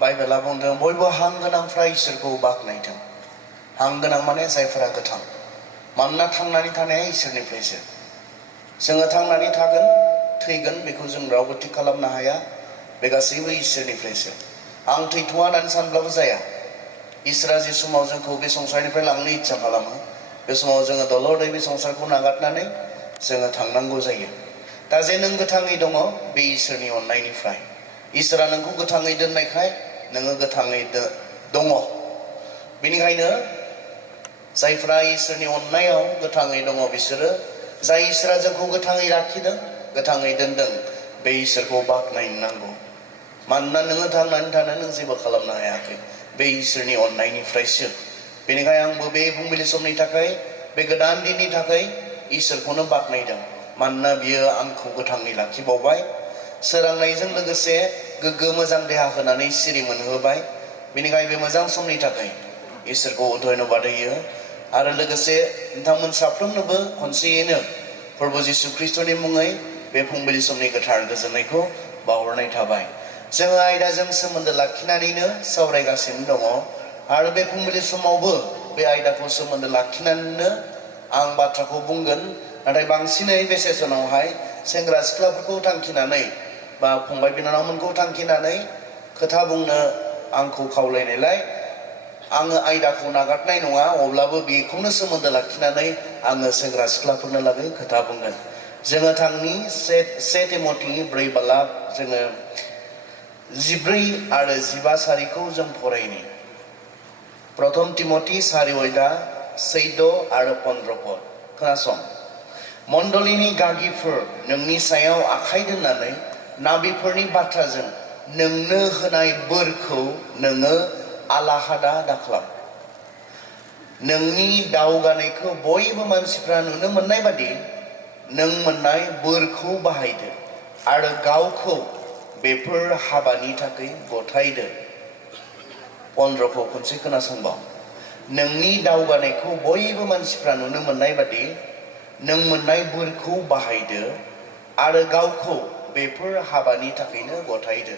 बाइबेला बुंदों बयबो हां गोनांफ्रा इसोरखौ बाख्नायथों। हां गोनां माने जायफोरा गोथां। मानोना थांनानै थानाया इसोरनिफ्रायसो। जोङो थांनानै थागोन थैगोन बेखौ जों रावबो थि खालामनो हाया। बे गासैबो इसोरनिफ्रायसो। आं थैथ'वा होननानै सानब्लाबो जाया। इसोरा जे समाव जोंखौ बे संसारनिफ्राय लांनो इच्छा खालामो बे समाव जोङो दलरै बे संसारखौ नागारनानै जोङो थांनांगौ जायो। दा जे नों गोथाङै दङ बे इसोरनि अननायनिफ्राय। इसोरा नोंखौ गोथाङै दोननायखाय नोङो गोथाङै दङ। बेनिखायनो जायफ्रा इसोरनि अननायाव गोथाङै दङ बिसोरो जाय इसोरा जोंखौ गोथाङै लाखिदों गोथाङै दोनदों बे इसोरखौ बाख्नायनो नांगौ। मानोना नोङो थांनानै थानो नों जेबो खालामनो हायाखै। बे इसोरनि अननायनिफ्रायसो। बेनिखायनो आंबो बे फुंबिलि समनि थाखाय बे गोदान दिननि थाखाय इसोरखौनो बाख्नायदों। मानोना बियो आंखौ गोथाङै लाखिबावबाय। सोरांनायजों लोगोसे गोग्गो मोजां देहा होनानै सिरि मोनहोबाय। बेनिखायनो बे मोजां समनि थाखाय इसोरखौ धन्यबाद होयो। आरो लोगोसे नोंथांमोन साफ्रोमनोबो खनसेयैनो प्रभु जिसु ख्रिस्टनि मुङै बे फुंबिलि समनि गोथार गोजोननायखौ बावहरनाय थाबाय। जोङो आयदाजों सोमोन्दो लाखिनानैनो सावरायगासिनो दङ। आरो बे फुंबिलि समावबो बे आयदाखौ सोमोन्दो लाखिनानैनो आं बाथ्राखौ बुंगोन। नाथाय बांसिनै बे सेसनावहाय सेंग्रा सिख्लाफोरखौ थांखिनानै बा फंबाय बिनानावमोनखौ थांखिनानै खोथा बुंनो आंखौ खावलायनायलाय आङो आयदाखौ नागारनाय नङा। अब्लाबो बेखौनो सोमोन्दो लाखिनानै आङो सेंग्रा सिख्लाफोरनो लागै खोथा बुंगोन। जोङो थांनि से तिमथि 4 जोङो 14 आरो 15 सारिखौ जों फरायनि। प्रथम तिमथि 4 आरो 15 पद। खोनासं। मण्डलीनि गागिफोर नोंनि सायाव आखाइ दोननानै नाबिफोरनि बाथ्राजों नोंनो होनाय बोरखौ नोङो आलाहादा दाखालाम। नोंनि दावगानायखौ बयबो मानसिफ्रा नुनो मोननाय बादि नों मोननाय बोरखौ बाहायदो आरो गावखौ बेफोर हाबानि थाखाय गथायदो। 15खौ खनसे खोनासंबाव। नोंनि दावगानायखौ बयबो मानसिफ्रा नुनो मोननाय बादि नों मोननाय बोरखौ बाहायदो आरो गावखौ बेफोर हाबानि थाखायनो गथायदो।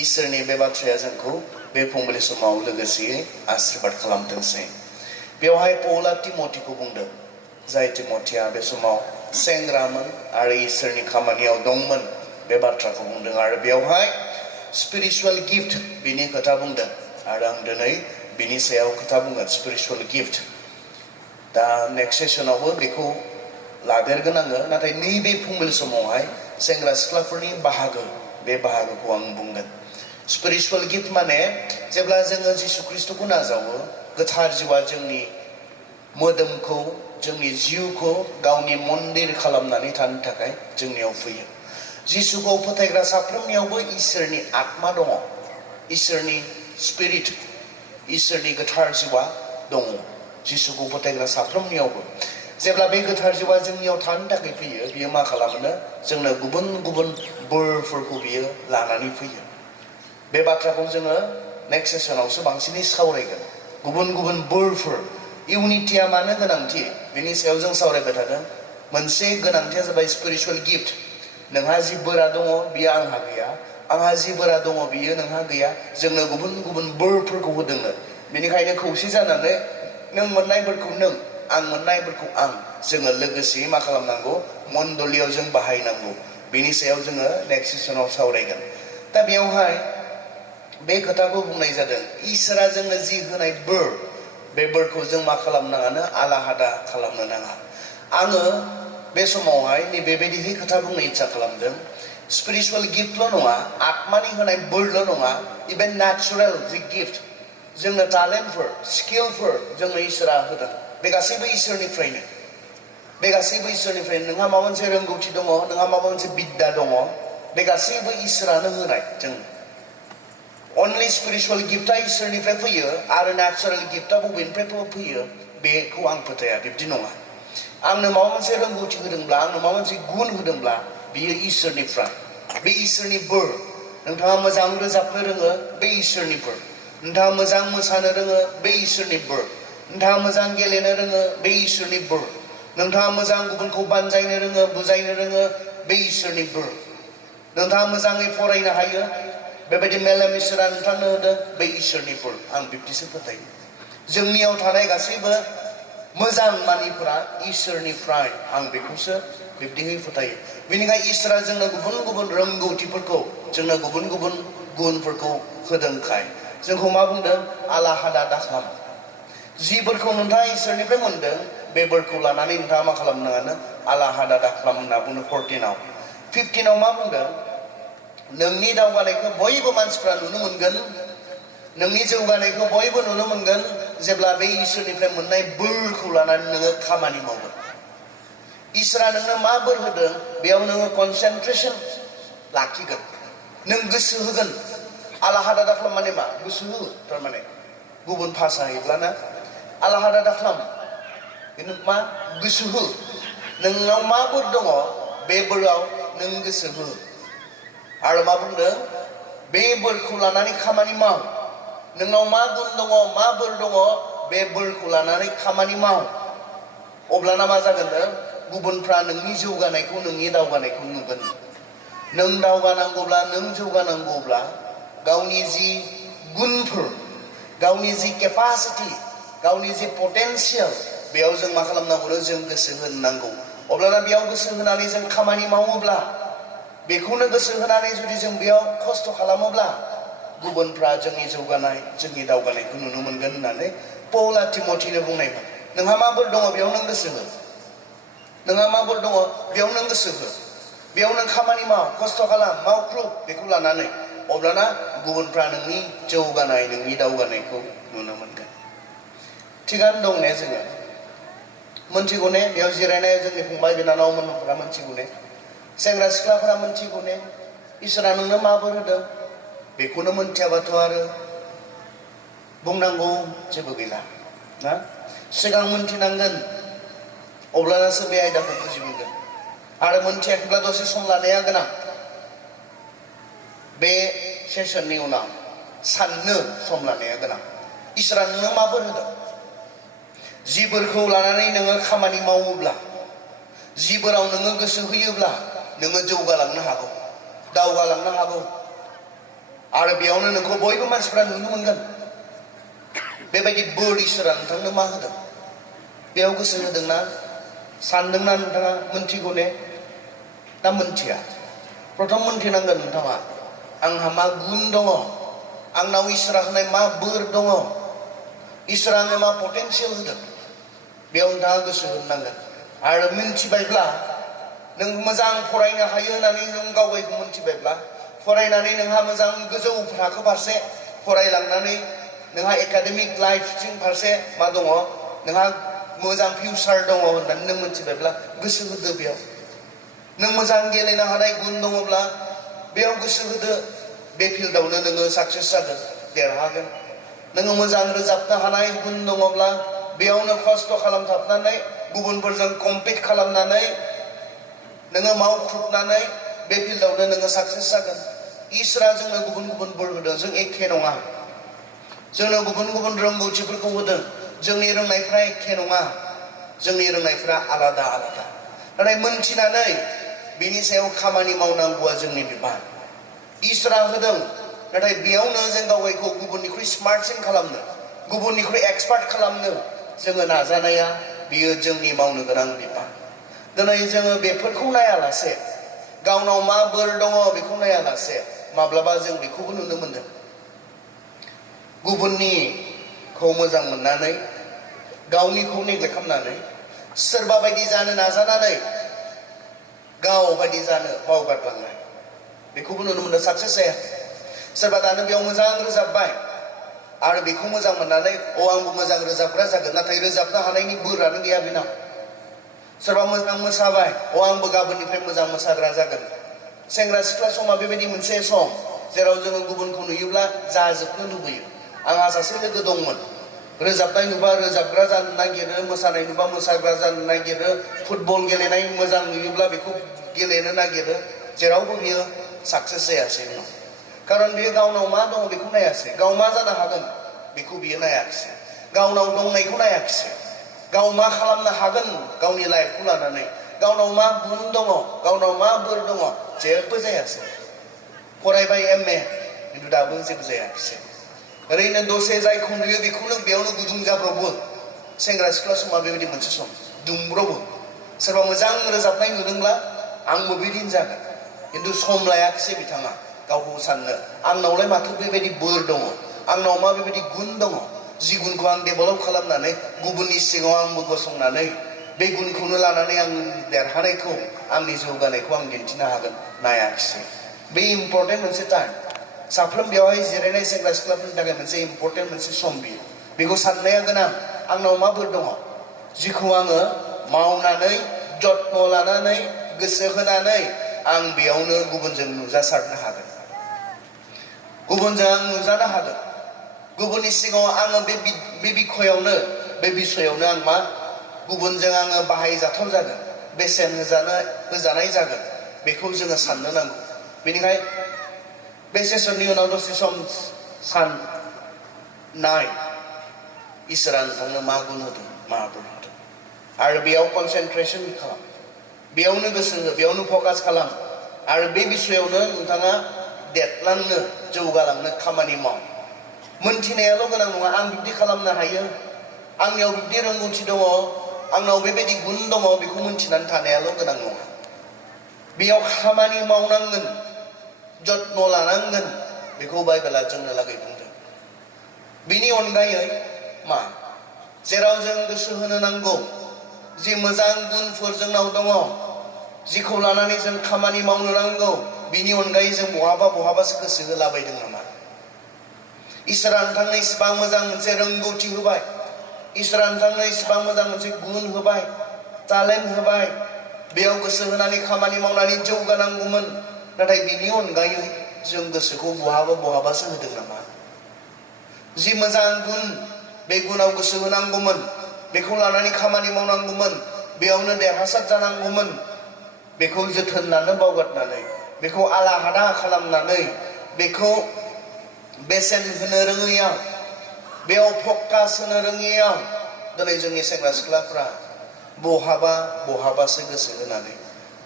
इसोरनि बे बाथ्राया जोंखौ बे फुंबिलि समाव लोगोसेयै आशीर्बाद खालामथोंसै। बेवहाय पौला तिमथिखौ बुंदों। जाय तिमथिया बे समाव सेंग्रामोन आरो इसोरनि खामानियाव दंमोन बे बाथ्राखौ बुंदों। आरो बेवहाय स्पिरिचुअल गिफ्ट बिनि खोथा बुंदों। आरो आं दिनै बिनि सायाव खोथा बुंगोन स्पिरिचुअल गिफ्ट। दा नेक्स्ट सेसनावबो बेखौ लादेरगोन आङो। नाथाय नैबे फुंबिलि समावहाय सेंग्रा सिख्लाफोरनि बाहागो बे बाहागोखौ आं बुंगोन। स्पिरिचुअल गिफ्ट माने जेब्ला जोङो जिसु ख्रिस्टखौ नाजावो गोथार जिउआ जोंनि मोदोमखौ जोंनि जिउखौ गावनि मन्दिर खालामनानै थानो थाखाय जोंनियाव फैयो। जिसुखौ फोथायग्रा साफ्रोमनियावबो इसोरनि आत्मा दङ। इसोरनि स्पिरिट इसोरनि गोथार जिउआ दङ। जिसुखौ फोथायग्रा साफ्रोमनियावबो। जेब्ला बे गोथार जिउआ जोंनियाव थानो थाखाय फैयो बियो मा खालामो जोंनो गुबुन गुबुन बोरफोरखौ बियो लानानै फैयो। बे बाथ्राखौ जोङो नेक्स्ट सेसनावसो बांसिनै सावरायगोन। गुबुन गुबुन बोरफोर। इउनिटिया मानो गोनांथि बेनि सायाव जों सावरायबाय थादों। मोनसे गोनांथिया जाबाय स्पिरिचुअल गिफ्ट। नोंहा जि बोरा दङ बियो आंहा गैया। आंहा जि बोरा दङ बियो नोंहा गैया। जोंनो गुबुन गुबुन बोरफोरखौ होदोंनो। बेनिखायनो खौसे जानानै नों मोननाय बोरखौ नों आं मोननाय बोरखौ आं जोङो लोगोसेयै मा खालामनांगौ मण्डलीयाव जों बाहायनांगौ। बेनि सायाव जोङो नेक्स्ट सेसनाव सावरायगोन। दा बेवहाय बे खोथाखौ बुंनाय जादों इसोरा जोंनो जि होनाय बोर बे बोरखौ जों मा खालामनाङानो आलाहादा खालामनो नाङा। आङो बे समावहाय नैबेबायदिहै खोथा बुंनो इच्छा खालामदों। स्पिरिचुअल गिफ्टल' नङा आत्मानि होनाय बोरल' नङा इभेन नेचुरेल जि गिफ्ट जोंनो टेलेन्टफोर स्किलफोर जोंनो इसोरा होदों बे गासैबो इसोरनिफ्रायनो। बे गासैबो इसोरनिफ्रायनो। नोंहा माबा मोनसे रोंगौथि दङ नोंहा माबा मोनसे बिद्दा दङ बे गासैबो इसोरानो होनाय जों। अनलि स्पिरिचुअल गिफ्टआ इसोरनिफ्राय फैयो आरो नेचुरेल गिफ्टआ बबेनिफ्राय फैयो बेखौ आं फोथाया। बिब्दि नङा। आंनो माबा मोनसे रोंगौथि होदोंब्ला आंनो माबा मोनसे गुन होदोंब्ला बियो इसोरनिफ्राय। बे इसोरनि बोर। नोंथाङा मोजां रोजाबनो रोङो बे इसोरनि बोर। नोंथाङा मोजां मोसानो रोङो बे इसोरनि बोर। नोंथाङा मोजां गेलेनो रोङो बे इसोरनि बोर। नोंथाङा मोजां गुबुनखौ बानजायनो रोङो बुजायनो रोङो बे इसोरनि बोर। नोंथाङा मोजाङै फरायनो हायो बेबायदि मेलेम इसोरा नोंथांनो होदों बे इसोरनि बोर आं बिब्दिसो फोथायो जोंनियाव थानाय गासैबो मोजां मानिफोरा इसोरनिफ्राय आं बेखौसो बिब्दिहै फोथायो बेनिखायनो इसोरा जोंनो गुबुन गुबुन रोंगौथिफोरखौ जोंनो गुबुन गुबुन गुनफोरखौ होदोंखाय जोंखौ मा बुंदों आलाहादा दाखालाम जिफोरखौ नोंथाङा इसोरनिफ्राय मोनदों बे बोरखौ लानानै नोंथाङा मा खालामनाङानो आलाहादा दाखालाम होनना बुङो 14 15 मा बुंदों नोंनि दावगानायखौ बयबो मानसिफ्रा नुनो मोनगोन नोंनि जौगानायखौ बयबो नुनो मोनगोन जेब्ला बे इसोरनिफ्राय मोननाय बोरखौ लानानै नोङो खामानि मावगोन इसोरा नोंनो मा बोर होदों बेयाव नोङो कनसेन्ट्रेसन लाखिगोन नों गोसो होगोन आलाहादा दाखालाम माने मा गोसो हो थारमाने गुबुन भाषा होयोब्लाना आलाहादा दाखालाम बेनो मा गोसो हो नोंनाव मा बोर दङ बे बोराव नों गोसो हो आरो मा बुंदों बे बोरखौ लानानै खामानि माव नोंनाव मा गुन दङ मा बोर दङ बे बोरखौ लानानै खामानि माव अब्लाना मा जागोन गुबुनफ्रा नोंनि जौगानायखौ नोंनि दावगानायखौ नुगोन नों दावगानांगौब्ला नों जौगानांगौब्ला गावनि जि गुनफोर गावनि जि केपासिटि गावनि जि पटेनशियेल बेयाव जों मा खालामनांगौ जों गोसो होनांगौ अब्लाना बेयाव गोसो होनानै जों खामानि मावोब्ला बेखौनो गोसो होनानै जुदि जों बेयाव खस्थ' खालामोब्ला गुबुनफ्रा जोंनि जौगानाय जोंनि दावगानायखौ नुनो मोनगोन होननानै पौला तिमथिनो बुंनायमोन नोंहा मा बोर दङ बेयाव नों गोसो हो नोंहा मा बोर दङ बेयाव नों गोसो हो बेयाव नों खामानि माव खस्थ' खालाम मावख्रुब बेखौ लानानै अब्लाना गुबुनफ्रा नोंनि जौगानाय नोंनि दावगानायखौ नुनो मोनगोन थिगानो दं ने जोङो मोनथिगौ ने बेयाव जिरायनाय जोंनि फंबाय बिनानावमोनफ्रा मोनथिगौ ने सेंग्रा सिख्लाफोरा मोनथिगौ ने इसोरा नोंनो मा बोर होदों बेखौनो मोनथियाबाथ' आरो बुंनांगौ जेबो गैला ना सिगां मोनथिनांगोन अब्लानासो बे आयदाखौ बुजि मोनगोन आरो मोनथियाखैब्ला दसे सम लानाया गोनां बे सेसननि उनाव साननो सम लानाया गोनां इसोरा नोंनो मा बोर होदों जि बोरखौ लानानै नोङो खामानि मावोब्ला जि बोराव नोङो गोसो होयोब्ला नोङो जौगालांनो हागौ दावगालांनो हागौ आरो बेयावनो नोंखौ बयबो मानसिफ्रा नुनो मोनगोन बेबायदि बोर इसोरा नोंथांनो मा होदों बेयाव गोसो होदोंना सानदोंना नोंथाङा मोनथिगौ ने ना मोनथिया प्रथम मोनथिनांगोन नोंथाङा आंहा मा गुन दङ आंनाव इसोरा होनाय मा बोर दङ इसोरा आंनो मा पटेनशियेल होदों बेयाव नोंथाङा गोसो होनांगोन आरो मिन्थिबायब्ला नों मोजां फरायनो हायो होननानै नों गावगायखौ मोनथिबायब्ला फरायनानै नोंहा मोजां गोजौ थाखो फारसे फरायलांनानै नोंहा एकाडेमिक लाइफथिं फारसे मा दङ नोंहा मोजां फिउचार दङ होननानै नों मोनथिबायब्ला गोसो होदो बेयाव नों मोजां गेलेनो हानाय गुन दङब्ला बेयाव गोसो होदो बे फिल्डआवनो नोङो साक्सेस जागोन देरहागोन नोङो मोजां रोजाबनो हानाय गुन दङब्ला बेयावनो खस्थ' खालामथाबनानै गुबुनफोरजों कम्पिट खालामनानै नोङो मावख्रुबनानै बे फिल्डआवनो नोङो साक्सेस जागोन इसोरा जोंनो गुबुन गुबुन बोर होदों जों एखे नङा जोंनो गुबुन गुबुन रोंगौथिफोरखौ होदों जोंनि रोंनायफ्रा एखे नङा जोंनि रोंनायफ्रा आलादा आलादा नाथाय मोनथिनानै बिनि सायाव खामानि मावनांगौआ जोंनि बिबान इसोरा होदों नाथाय बेयावनो जों गावगायखौ गुबुननिख्रुइ स्मार्टसिन खालामनो गुबुननिख्रुइ एक्सपार्ट खालामनो जोङो नाजानाया बियो जोंनि मावनो गोनां बिबान दिनै जोङो बेफोरखौ नायालासे गावनाव मा बोर दङ बेखौ नायालासे माब्लाबा जों बेखौबो नुनो मोनदों गुबुननिखौ मोजां मोननानै गावनिखौ नेग्लेक्ट खालामनानै सोरबा बायदि जानो नाजानानै गाव बायदि जानो बावगारलांनाय बेखौबो नुनो मोनदों साक्सेस जाया सोरबा दानो बेयाव मोजां रोजाबबाय आरो बेखौ मोजां मोननानै आंबो मोजां रोजाबग्रा जागोन नाथाय रोजाबनो हानायनि बोरानो गैया बेनाव सोरबा मोजां मोसाबाय आंबो गाबोननिफ्राय मोजां मोसाग्रा जागोन सेंग्रा सिख्ला समा बेबायदि मोनसे सम जेराव जोङो गुबुनखौ नुयोब्ला जाजोबनो लुबैयो आंहा सासे लोगो दंमोन रोजाबनाय नुबा रोजाबग्रा जानो नागिरो मोसानाय नुबा मोसाग्रा जानो नागिरो फुटबल गेलेनाय मोजां नुयोब्ला बेखौ गेलेनो नागिरो जेरावबो बियो साक्सेस जायासै उनाव खारन बियो गावनाव मा दङ बेखौ नायासै गाव मा जानो हागोन बेखौ बियो नायाखिसै गावनाव दंनायखौ नायाखिसै गाव मा खालामनो हागोन गावनि लाइफखौ लानानै गावनाव मा गुन दङ गावनाव मा बोर दङ जेबो जायासै फरायबाय MA खिन्थु दाबो जेबो जायाखिसै ओरैनो दसे जायखौ नुयो बेखौनो बेयावनो गुदुं जाब्रबो सेंग्रा सिख्ला समा बेबायदि मोनसे सम दुंब्रबो सोरबा मोजां रोजाबनाय नुदोंब्ला आंबो बिदिनो जागोन खिन्थु सम लायाखिसै बिथाङा गावखौ साननो आंनावलाय माथो बेबायदि बोर दङ आंनाव मा बेबायदि गुन दङ जि गुनखौ आं डेभेलप खालामनानै गुबुननि सिगाङाव आंबो गसंनानै बे गुनखौनो लानानै आं देरहानायखौ आंनि जौगानायखौ आं दिन्थिनो हागोन नायाखिसै बे इम्पर्टेन्ट मोनसे टाइम साफ्रोम बेवहाय जिरायनाय सेंग्रा सिख्लाफोरनि थाखाय मोनसे इम्पर्टेन्ट मोनसे सम बियो बेखौ साननाया गोनां आंनाव मा बोर दङ जिखौ आङो मावनानै जत्न लानानै गोसो होनानै आं बेयावनो गुबुनजों नुजासारनो हागोन गुबुनजों आं नुजानो हागोन गुबुननि सिगाङाव आङो बे बिखयावनो आं मा गुबुनजों आङो बाहायजाथाव जागोन बेसेन होजानाय जागोन बेखौ जोङो साननो नांगौ बेनिखाय बे सेसननि उनाव दसे सम साननाय इसोरा नोंथांनो मा गुन होदों मा बोर होदों आरो बेयाव कनसेन्ट्रेसन खालाम बेयावनो गोसो हो बेयावनो फकास खालाम आरो बे बिसयावनो नोंथाङा देरलांनो जौगालांनो खामानि माव मोनथिनायाल' गोनां नङा आं बिब्दि खालामनो हायो आंनियाव बिब्दि रोंगौथि दङ आंनाव बेबायदि गुन दङ बेखौ मोनथिनानै थानायाल' गोनां नङा बेयाव खामानि मावनांगोन जत्न लानांगोन बेखौ बाइबेला जोंनो लागै बुंदों बिनि अनगायै मा जेराव जों गोसो होनो नांगौ जि मोजां गुनफोर जोंनाव दङ जिखौ लानानै जों खामानि मावनो नांगौ बिनि अनगायै जों बहाबासो गोसो होलाबायदों नामा इसोरा नोंथांनो इसिबां मोजां मोनसे रोंगौथि होबाय इसोरा नोंथांनो इसिबां मोजां मोनसे गुन होबाय टेलेन्ट होबाय बेयाव गोसो होनानै खामानि मावनानै जौगानांगौमोन नाथाय बिनि अनगायै जों गोसोखौ बहाबासो होदों नामा जि मोजां गुन बे गुनाव गोसो होनांगौमोन बेखौ लानानै खामानि मावनांगौमोन बेयावनो देरहासार जानांगौमोन बेखौ जोथोन लानो बावगारनानै बेखौ आला हादा खालामनानै बेखौ बेसेन होनो रोङैयाव बेयाव फकास होनो रोङैयाव दिनै जोंनि सेंग्रा सिख्लाफ्रा बहाबासो गोसो होनानै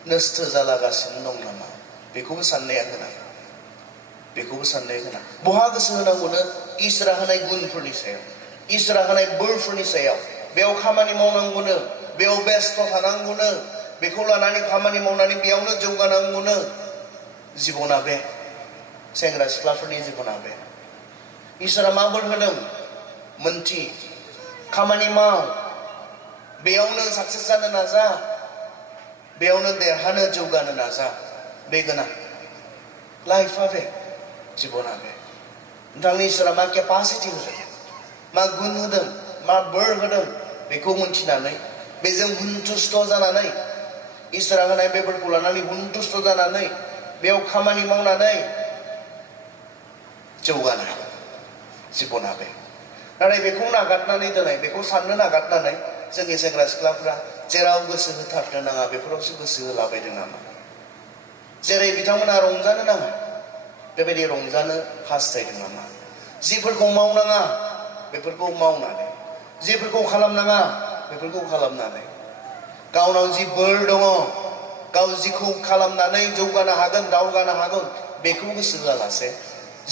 नस्थ' जालागासिनो दं नामा बेखौबो साननाया गोनां बहा गोसो होनांगौनो इसोरा होनाय गुनफोरनि सायाव इसोरा होनाय बोरफोरनि सायाव बेयाव खामानि मावनांगौनो बेयाव बेस्थ' थानांगौनो बेखौ लानानै खामानि मावनानै बेयावनो जौगानांगौनो जिबना बे सेंग्रा सिख्लाफोरनि जिबना बे इसोरा मा बोर होदों मोनथि खामानि माव बेयावनो साक्सेस जानो नाजा बेयावनो देरहानो जौगानो नाजा बे गोनां लाइफआ बे जिबना बे नोंथांनि इसोरा मा केपासिटि होदों मा गुन होदों मा बोर होदों बेखौ मोनथिनानै बेजों हुनथुस्थ' जानानै इसोरा होनाय बे बोरखौ लानानै हुनथुस्थ' जानानै बेयाव खामानि मावनानै जौगानो हागोन जिबना बे नाथाय बेखौ नागारनानै दोननाय बेखौ साननो नागारनानै जोंनि सेंग्रा सिख्लाफ्रा जेराव गोसो होथारनो नाङा बेफोरावसो गोसो होलाबायदों नामा जेरै बिथांमोना रंजानो नाङा बेबायदि रंजानो हास्थायदों नामा जिफोरखौ मावनाङा बेफोरखौ मावनानै जिफोरखौ खालामनाङा बेफोरखौ खालामनानै गावनाव जि बोर दङ गाव जिखौ खालामनानै जौगानो हागोन दावगानो हागोन बेखौ गोसो होआलासे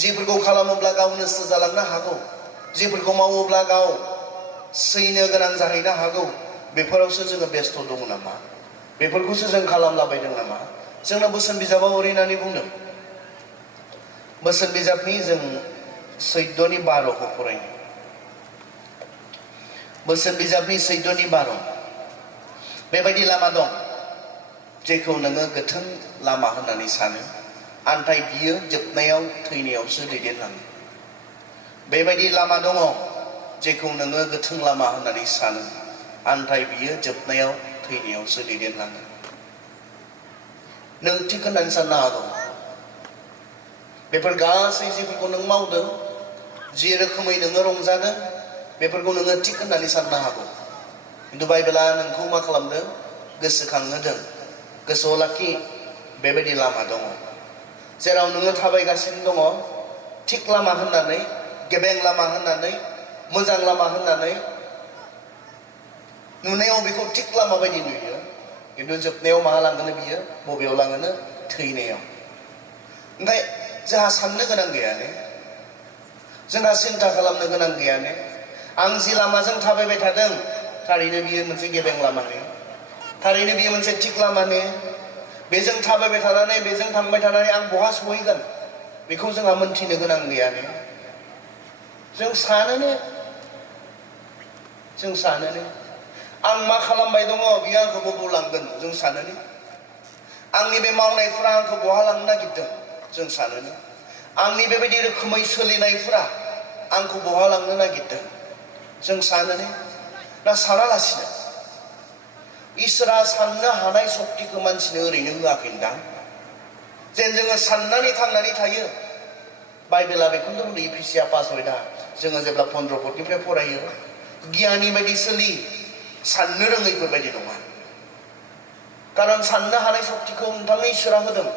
जिफोरखौ खालामोब्ला गाव नस्थ' जालांनो हागौ जिफोरखौ मावोब्ला गाव सैनो गोनां जाहैनो हागौ बेफोरावसो जोङो बेस्थ' दङ नामा बेफोरखौसो जों खालामलाबायदों नामा जोंनो बोसोन बिजाबाव ओरैनानै बुंदों बोसोन बिजाबनि जों 14:12 फरायनो बोसोन बिजाबनि 14:12 बेबायदि लामा दं जेखौ नोङो गोथों लामा होननानै सानो नाथाय बियो जोबनायाव थैनायावसो दैदेनलाङो बेबायदि लामा दङ जेखौ नोङो गोथों लामा होननानै सानो नाथाय बियो जोबनायाव थैनायावसो दैदेनलाङो नों थिक होननानै साननो हागौ बेफोर गासै जिफोरखौ नों मावदों जि रोखोमै नोङो रंजादों बेफोरखौ नोङो थिक होननानै साननो हागौ खिन्थु बाइबेला नोंखौ मा खालामदों गोसोखांहोदों गोसोआव लाखि बेबायदि लामा दङ जेराव नोङो थाबायगासिनो दङ थिक लामा होननानै गेबें लामा होननानै मोजां लामा होननानै नुनायाव बेखौ थिक लामा बायदि नुयो खिन्थु जोबनायाव मा लांगोन बियो बबेयाव लाङोनो थैनायाव ओमफ्राय जोंहा साननो गोनां गैया ने जोंहा सिन्ता खालामनो गोनां गैया ने आं जि लामाजों थाबायबाय थादों थारैनो बियो मोनसे गेबें लामा ने थारैनो बियो मोनसे थिग लामा ने बेजों थाबायबाय थानानै बेजों थांबाय थानानै आं बहा सहैगोन बेखौ जोंहा मोनथिनो गोनां गैया ने जों सानो ने आं मा खालामबाय दङ बियो आंखौ बबाव लांगोन जों सानो ने आंनि बे मावनायफोरा आंखौ बहा लांनो नागिरदों जों सानो ने आंनि बेबायदि रोखोमै सोलिनायफोरा आंखौ बहा लांनो नागिरदों जों सानो ने ना सानालासिनो इसोरा साननो हानाय सक्तिखौ मानसिनो ओरैनो होआखैदां जेन जोङो साननानै थांनानै थायो बाइबेला बेखौनो बुंदों इफिसिया 5:8 जोङो जेब्ला 15 पदनिफ्राय फरायो गियानि बायदि सोलि साननो रोङैफोर बायदि नङा खारन साननो हानाय सक्तिखौ नोंथांनो इसोरा होदों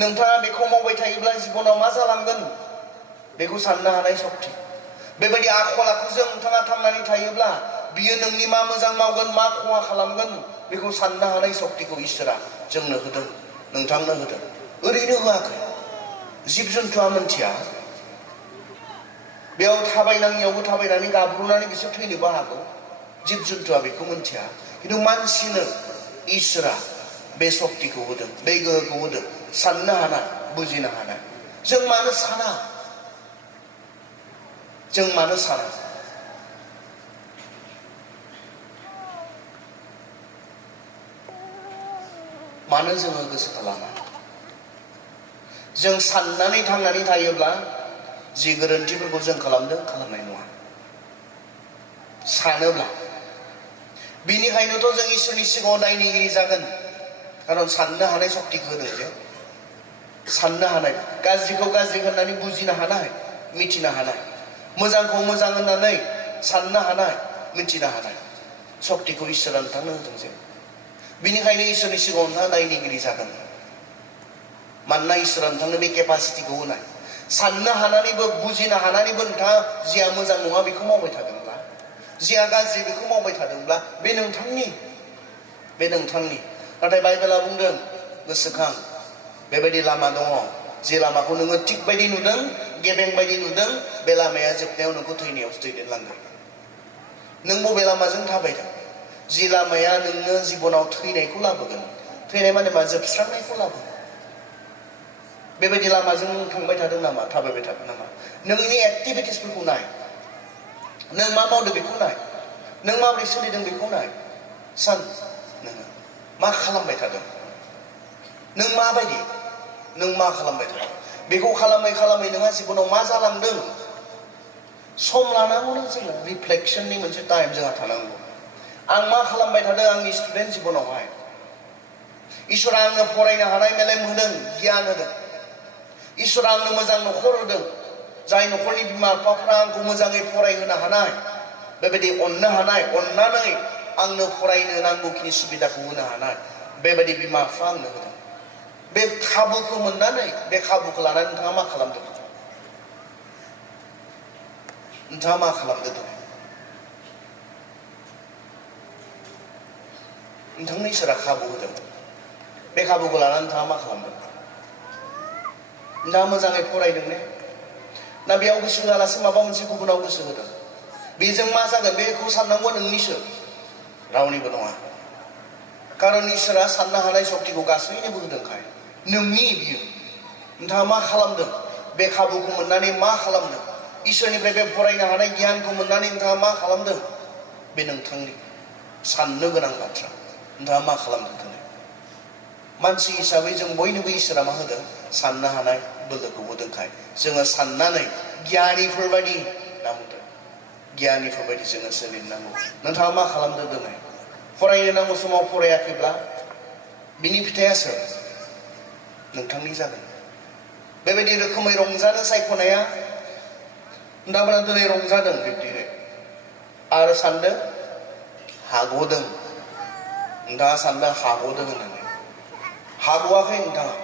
नोंथाङा बेखौ मावबाय थायोब्ला जिबनाव मा जालांगोन बेखौ साननो हानाय सक्ति बेबायदि आखल आखुजों नोंथाङा थांनानै थायोब्ला बियो नोंनि मा मोजां मावगोन मा खहा खालामगोन बेखौ साननो हानाय सक्तिखौ इसोरा जोंनो होदों नोंथांनो होदों ओरैनो होआखै जिब जुन्थुआ मोनथिया बेयाव थाबायनाङियावबो थाबायनानै गाब्रनानै बिसोर थैनोबो हागौ जिब जुन्थुआ बेखौ मोनथिया खिन्थु मानसिनो इसोरा बे सक्तिखौ होदों बे गोहोखौ होदों साननो हानाय बुजिनो हानाय जों मानो साना मानो जोङो गोसो खालामा जों साननानै थांनानै थायोब्ला जि गोरोन्थिफोरखौ जों खालामदों खालामनाय नङा सानोब्ला बिनिखायनोथ' जों इसोरनि सिगाङाव दायनिगिरि जागोन खारन साननो हानाय सक्तिखौ होदों जे साननो हानाय गाज्रिखौ गाज्रि होननानै बुजिनो हानाय मिथिनो हानाय मोजांखौ मोजां होननानै साननो हानाय मिथिनो हानाय सक्तिखौ इसोरा नोंथांनो होदों जे बिनिखायनो इसोरनि सिगाङाव नोंथाङा दायनिगिरि जागोन मानोना इसोरा नोंथांनो बे केपासिटिखौ होनाय साननो हानानैबो बुजिनो हानानैबो नोंथाङा जिया मोजां नङा बेखौ मावबाय थादोंब्ला जिया गाज्रि बेखौ मावबाय थादोंब्ला बे नोंथांनि नाथाय बाइबेला बुंदों गोसोखां बेबायदि लामा दङ जे लामाखौ नोङो थिग बायदि नुदों गेबें बायदि नुदों बे लामाया जोबनायाव नोंखौ थैनायावसो दैदेनलांगोन नों बबे लामाजों थाबायदों जि लामाया नोंनो जिबनाव थैनायखौ लाबोगोन थैनाय माने मा जोबस्रांनायखौ लाबोगोन बेबायदि लामाजों नों थांबाय थादों नामा थाबायबाय थादों नामा नोंनि एक्टिभिटिसफोरखौ नाय नों मा मावदों बेखौ नाय नों माबोरै सोलिदों बेखौ नाय सान नोङो मा खालामबाय थादों नों माबायदि नों मा खालामबाय थादों बेखौ खालामै खालामै नोंहा जिबनाव मा जालांदों सम लानांगौना जोङो रिफ्लेक्सननि मोनसे टाइम जोंहा थानांगौ आं मा खालामबाय थादों आंनि स्टुडेन्ट जिबनावहाय इसोरा आंनो फरायनो हानाय मेलेम होदों गियान होदों इसोरा आंनो मोजां न'खर होदों जाय न'खरनि बिमा बिफाफ्रा आंखौ मोजाङै फरायहोनो हानाय बेबायदि अननो हानाय अननानै आंनो फरायनो नांगौखिनि सुबिदाखौ होनो हानाय बेबायदि बिमा बिफा आंनो होदों बे खाबुखौ मोननानै बे खाबुखौ लानानै नोंथाङा मा खालामदों नोंथांनो इसोरा खाबु होदों बे खाबुखौ लानानै नोंथाङा मा खालामदों नोंथाङा मोजाङै फरायदों ने ना बेयाव गोसो होआलासे माबा मोनसे गुबुनाव गोसो होदों बेजों मा जागोन बेखौ साननांगौ नोंनिसो रावनिबो नङा खारन इसोरा साननो हानाय सक्तिखौ गासैनोबो होदोंखाय नोंनि बियो नोंथाङा मा खालामदों बे खाबुखौ मोननानै मा खालामदों इसोरनिफ्राय बे फरायनो हानाय गियानखौ मोननानै नोंथाङा मा खालामदों बे नोंथांनि साननो गोनां बाथ्रा नोंथाङा मा खालामदों दिनै मानसि हिसाबै जों बयनोबो इसोरा मा होदों साननो हानाय बोलोखौ होदोंखाय जोङो साननानै गियानिफोरबायदि जोङो सोलिनो नांगौ नोंथाङा मा खालामदों दिनै फरायनो नांगौ समाव फरायाखैब्ला बिनि फिथाइया सोर नोंथांनि जागोन बेबायदि रोखोमै रंजानो सायख'नाया नोंथांमोना दिनै रंजादों बिब्दिनो आरो सानदों हाग'दों नोंथाङा सानदों हाग'दों होननानै हाग'वाखै नोंथाङा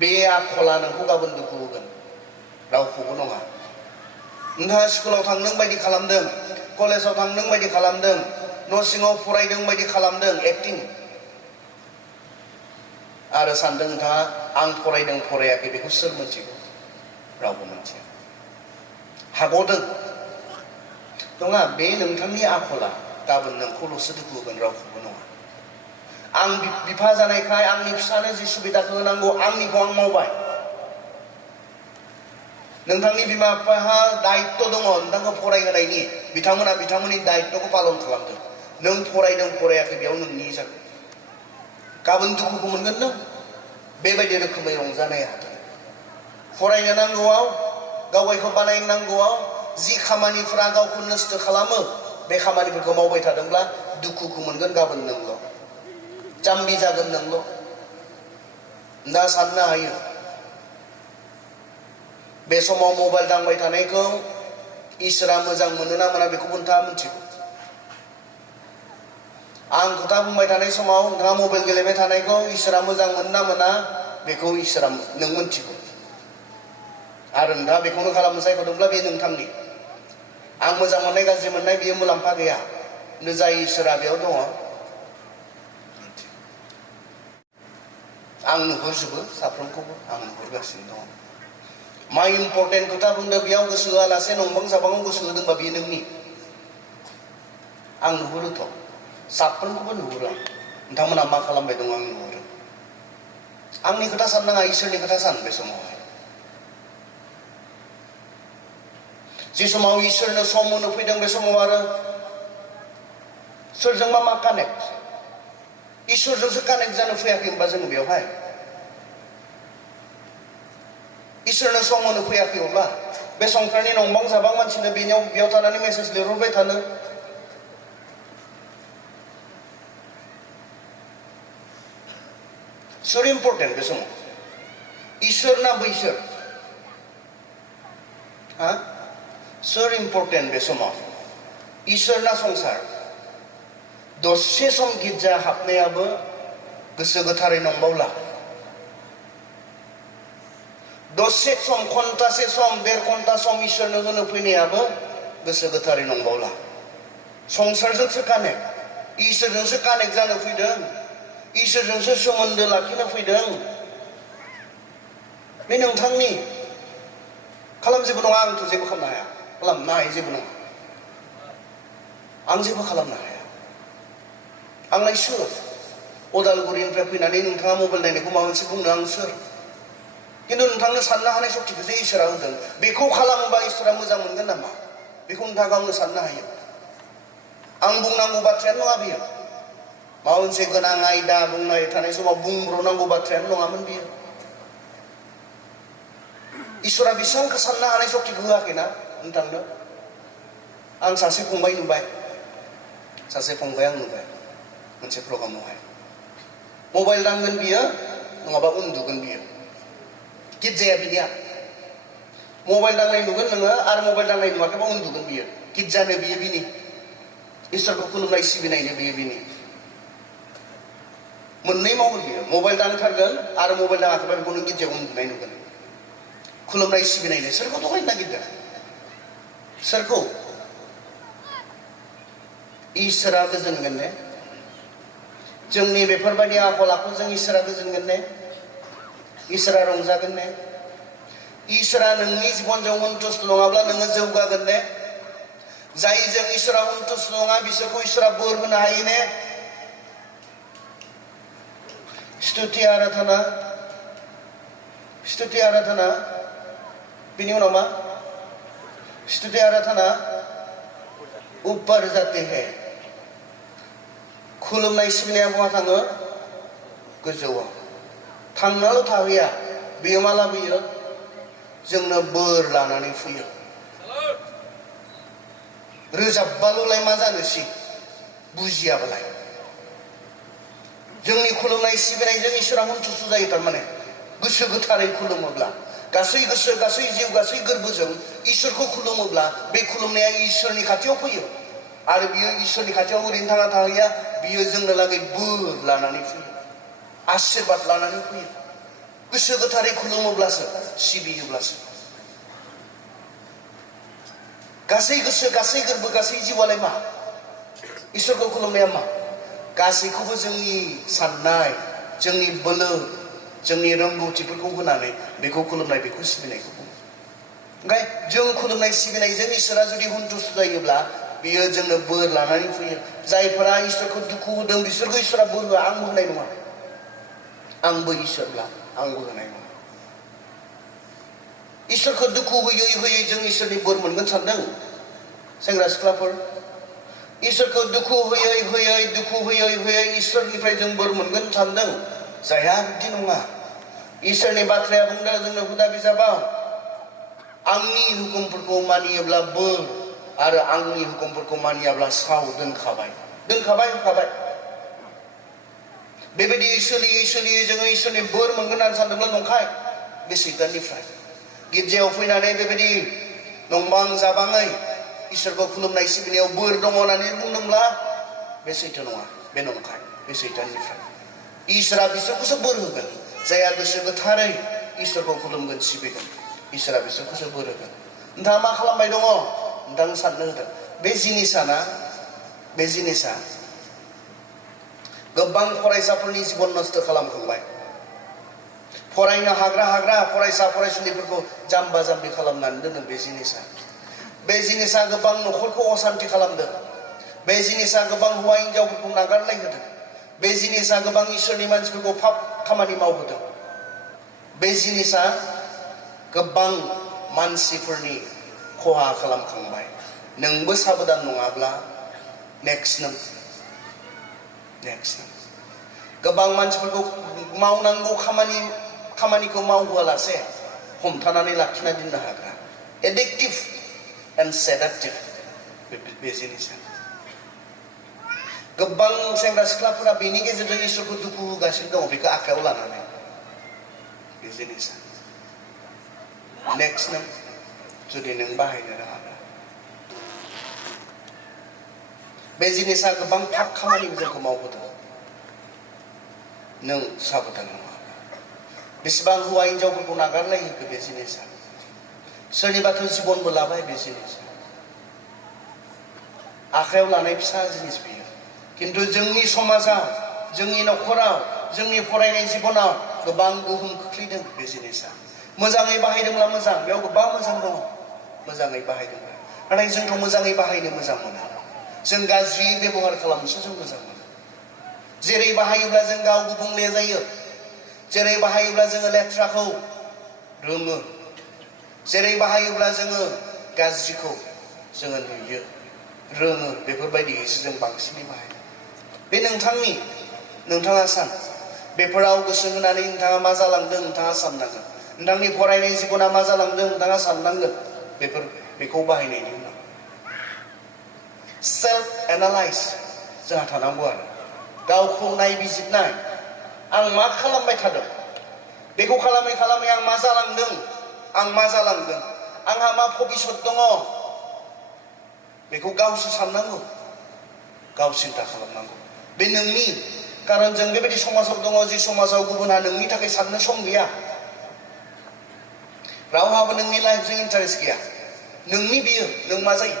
बे आखला नोंखौ गाबोन दुखु होगोन रावखौबो नङा नोंथाङा स्कुलाव थांदों बायदि खालामदों कलेजाव थांदों बायदि खालामदों न' सिङाव फरायदों बायदि खालामदों एक्टिं आरो सानदों नोंथाङा आं फरायदों फरायाखै बेखौ सोर मिथिगौ? रावबो मिथिया। हागदों नङा, बे नोंथांनि आखला गाबोन नोंखौल'सो दुखु होगोन, रावखौबो नङा। आं बिफा जानायखाय आंनि फिसानो जि सुबिदाखौ होनांगौ आंनिखौ आं मावबाय। नोंथांनि बिमा बिफाहा दायित्व दङ नोंथांखौ फरायहोनायनि, बिथांमोना बिथांमोननि दायित्वखौ पालन खालामदों। नों फरायदों फरायाखै बेयाव नोंनि जागोन। गाबोन दुखुखौ मोनगोन नों। बेबायदि रोखोमै रंजानाया फरायनो नांगौआव, गावगायखौ बानायनो नांगौआव जि खामानिफोरा गावखौ नस्थ' खालामो बे खामानिफोरखौ मावबाय थादोंब्ला दुखुखौ मोनगोन गाबोन नोंल', जाम्बि जागोन नोंल'। दा साननो हायो बे समाव मबाइल दांबाय थानायखौ इसोरा मोजां मोनो ना मोना बेखौ नोंथाङा मिथिगौ। आं खोथा बुंबाय थानाय समाव नोंथाङा मबाइल गेलेबाय थानायखौ इसोरा मोजां मोनो ना मोना बेखौ इसोरा नों मिथिगौ। आरो नोंथाङा बेखौनो खालामनो सायख'दोंब्ला बे नोंथांनि। आं मोजां मोननाय गाज्रि मोननाय बेयो मुलाम्फा गैया। जाय इसोरा बेयाव दङ आं नुहुरजोबो, साफ्रोमखौबो आं नुहुरगासिनो दङ। मा इम्पर्टेन्ट खोथा बुंदों बेयाव गोसो होआलासे नंबां जाबाङाव गोसो होदोंबा बेयो नोंनि। आं नुहुरोथ', साफ्रोमखौबो नुहुरो आं। नोंथांमोना मा खालामबाय दङ आं नुहुरो। आंनि खोथा साननाङा, इसोरनि खोथा सान बे समावहाय। जि समाव इसोरनो सम होनो फैदों बे समाव आरो सोरजोंबा मा कानेक्ट, इसोरजोंसो कानेक्ट जानो फैयाखै होनबा जोङो बेवहाय। इसोरनो सम होनो फैयाखै अब्ला बे संसारनि नंबां जाबां मानसिनो बेयाव थानानै मेसेज लिरहरबाय थानो सोर इम्पर्टेन्ट बे समाव? इसोर ना बैसोर? हा? सोर इम्पर्टेन्ट बे समाव? इसोर ना संसार? दसे सम गिर्जा हाबनायाबो गोसो गोथारै नंबावला, दसे सम, घन्टासे सम, 1.5 घन्टा सम इसोरनो होनो फैनायाबो गोसो गोथारै नंबावला। संसारजोंसो कानेक्ट, इसोरजोंसो कानेक्ट जानो फैदों, इसोरजोंसो सोमोन्दो लाखिनो फैदों। बे नोंथांनि। खालामजेबो नङा, आंथ' जेबो खालामनो हाया, खालामनो हायो जेबो नङा, आं जेबो खालामनो हाया। आंलाय सोर? अदालगुरिनिफ्राय फैनानै नोंथाङा मबाइल नायनायखौ माबा मोनसे बुंनो आं सोर? खिन्थु नोंथांनो साननो हानाय सक्तिखौ जे इसोरा होदों, बेखौ खालामोबा इसोरा मोजां मोनगोन नामा बेखौ नोंथाङा गावनो साननो हायो। आं बुंनांगौ बाथ्रायानो नङा बेयो। माबा मोनसे गोनां आयदा बुंनाय थानाय समाव बुंब्रनांगौ बाथ्रायानो नङामोन बेयो। इसोरा बेसेबांखौ साननो हानाय सक्तिखौ होआखैना नोंथांनो। आं सासे फंबाय नुबाय, सासे फंबाय आं नुबाय मोनसे प्रग्रामावहाय। मबाइल दांगोन बियो नङाबा उन्दुगोन बियो, गिर्जाया बिनिया। मबाइल दांनाय नुगोन नोङो आरो मबाइल दांनाय नुवाखैबा उन्दुगोन बियो। गिर्जानो बियो बिनि, इसोरखौ खुलुमनाय सिबिनायनो बियो बिनि। मोननै मावगोन बियो, मबाइल दांथारगोन आरो मबाइल दाङाखैबा बेखौ नों गिर्जायाव उन्दुनाय नुगोन। खुलुमनाय सिबिनायनो सोरखौ थगायनो नागिरदों? सोरखौ? इसोरा गोजोनगोन ने? जोंनि बेफोरबायदि आखल आखुजों इसोरा गोजोनगोन ने? इसोरा रंजागोन ने? इसोरा नोंनि जिबनजों सन्तुष्ट नङाब्ला नोङो जौगागोन ने? जायजों इसोरा सन्तुष्ट नङा बिसोरखौ इसोरा बोर होनो हायो ने? स्तुति आराधना, स्तुति आराधना, बिनि उनाव मा? स्तुति आराधना ऊपर जाते हैं। खुलुमनाय सिबिनाया बहा थाङो? गोजौआव। थांनाल' थाहैया, बेयो मा लाबोयो? जोंनो बोर लानानै फैयो। रोजाबबाल'लाय मा जानोसै बुजियाबालाय। जोंनि खुलुमनाय सिबिनायजों इसोरा सन्तुष्ट जायो। थारमाने गोसो गोथारै खुलुमोब्ला, गासै गोसो, गासै जिउ, गासै गोरबोजों इसोरखौ खुलुमोब्ला बे खुलुमनाया इसोरनि खाथियाव फैयो। आरो बियो इसोरनि खाथियाव ओरैनो थांना थाहैया, बियो जोंनो लागै बोर लानानै फैयो, आशीर्बाद लानानै फैयो। गोसो गोथारै खुलुमोब्लासो, सिबियोब्लासो। गासै गोसो, गासै गोरबो, गासै जिउआलाय मा? इसोरखौ खुलुमनाया मा? गासैखौबो जोंनि साननाय, जोंनि बोलो, जोंनि रोंगौथिफोरखौ होनानै बेखौ खुलुमनाय बेखौ सिबिनायखौ बुङो ओंखाय जों खुलुमनाय सिबिनायजों इसोरा जुदि सन्तुष्ट जायोब्ला बियो जोंनो बोर लानानै फैयो जायफोरा इसोरखौ दुखु होदों बिसोरखौ इसोरा बोर होआ आंबो होनाय नङा आंबो इसोरब्ला आंबो होनाय नङा इसोरखौ दुखु होयै होयै जों इसोरनि बोर मोनगोन सानदों सेंग्रा सिख्लाफोर इसोरखौ दुखु होयै होयै इसोरनिफ्राय जों बोर मोनगोन सानदों जायहा बिदि नङा इसोरनि बाथ्राया बुंदों जोंनो हुदा बिजाबाव आंनि हुकुमफोरखौ मानियोब्ला बोर आरो आंनि हुकुमफोरखौ मानियाब्ला साव दोनखाबाय होखाबाय बेबायदि सोलियै जोङो इसोरनि बोर मोनगोन होननानै सानदोंब्ला नंखाय बे सैताननिफ्राय गिर्जायाव फैनानै बेबायदि नंबां जाबाङै इसोरखौ खुलुमनाय सिबिनायाव बोर दङ होननानै बुंदोंब्ला बे सैथो नङा बे नंखाय बे सैताननिफ्राय इसोरा बिसोरखौसो बोर होगोन जायहा गोसो गोथारै इसोरखौ खुलुमगोन सिबिगोन इसोरा बिसोरखौसो बोर होगोन नोंथाङा मा खालामबाय दङ नोंथां साननो होदों बे जिनिसा गोबां फरायसाफोरनि जिबन नस्थ खालामखांबाय फरायनो हाग्रा फरायसा फरायसुलिफोरखौ जाम्बा जाम्बि खालामनानै दोनदों बे जिनिसा गोबां न'खरखौ असान्ति खालामदों बे जिनिसा गोबां हौवा हिनजावफोरखौ नागारलायहोदों बे जिनिसा गोबां इसोरनि मानसिफोरखौ पाप खामानि मावहोदों बे जिनिसा गोबां मानसिफोरनि खहा खालामखांबाय नोंबो साबधान नङाब्ला नेक्स्ट नों गोबां मानसिफोरखौ मावनांगौ खामानिखौ मावहोआलासे हमथानानै लाखिना दोननो हाग्रा एडिक्टिभ एन्ड सेडाक्टिभ बे जिनिसा गोबां सेंग्रा सिख्लाफोरा बेनि गेजेरजों इसोरखौ दुखु होगासिनो दङ बेखौ आखायाव लानानै बे जिनिसा नेक्स्ट नों जुदि नों बाहायनो रोङाब्ला बे जिनिसा गोबां पाप खामानिखौ जोंखौ मावहोदों नों साबधान नङाब्ला बेसेबां हौवा हिनजावफोरखौ नागारलायहोखो बे जिनिसा सोरनिबाथ' जिबनबो लाबाय बे जिनिसा आखायाव लानाय फिसा जिनिस बियो किन्तु जोंनि समाजाव जोंनि न'खराव जोंनि फरायनाय जिबनाव गोबां गोहोम खोख्लैदों बे जिनिसा मोजाङै बाहायदोंब्ला मोजां बेयाव गोबां मोजां दङ मोजाङै बाहायदोंब्ला नाथाय जोंथ' मोजाङै बाहायनो मोजां मोना जों गाज्रि बेबहार खालामनोसो जों मोजां मोनो जेरै बाहायोब्ला जों गाव गुबुंले जायो जेरै बाहायोब्ला जोङो लेथ्राखौ रोङो जेरै बाहायोब्ला जोङो गाज्रिखौ जोङो नुयो रोङो बेफोरबायदियैसो जों बांसिनै बाहायो बे नोंथाङा सान बेफोराव गोसो होनानै नोंथाङा मा जालांदों नोंथाङा साननांगोन नोंथांनि फरायनाय जिबना मा जालांदों नोंथाङा साननांगोन बेखौ बाहायनायनि उनाव सेल्फ एनालाइज जोंहा थानांगौ आरो गावखौ नायबिजिरनाय आं मा खालामबाय थादों बेखौ खालामै आं मा जालांदों आंहा मा भबिसत दङ बेखौ गावसो साननांगौ गाव सिन्था खालामनांगौ बे नोंनि कारन जों बेबायदि समाजाव दङ जि समाजाव गुबुनहा नोंनि थाखाय साननो सम गैया रावहाबो नोंनि लाइफजों इन्टारेस्ट गैया नोंनि बियो नों मा जायो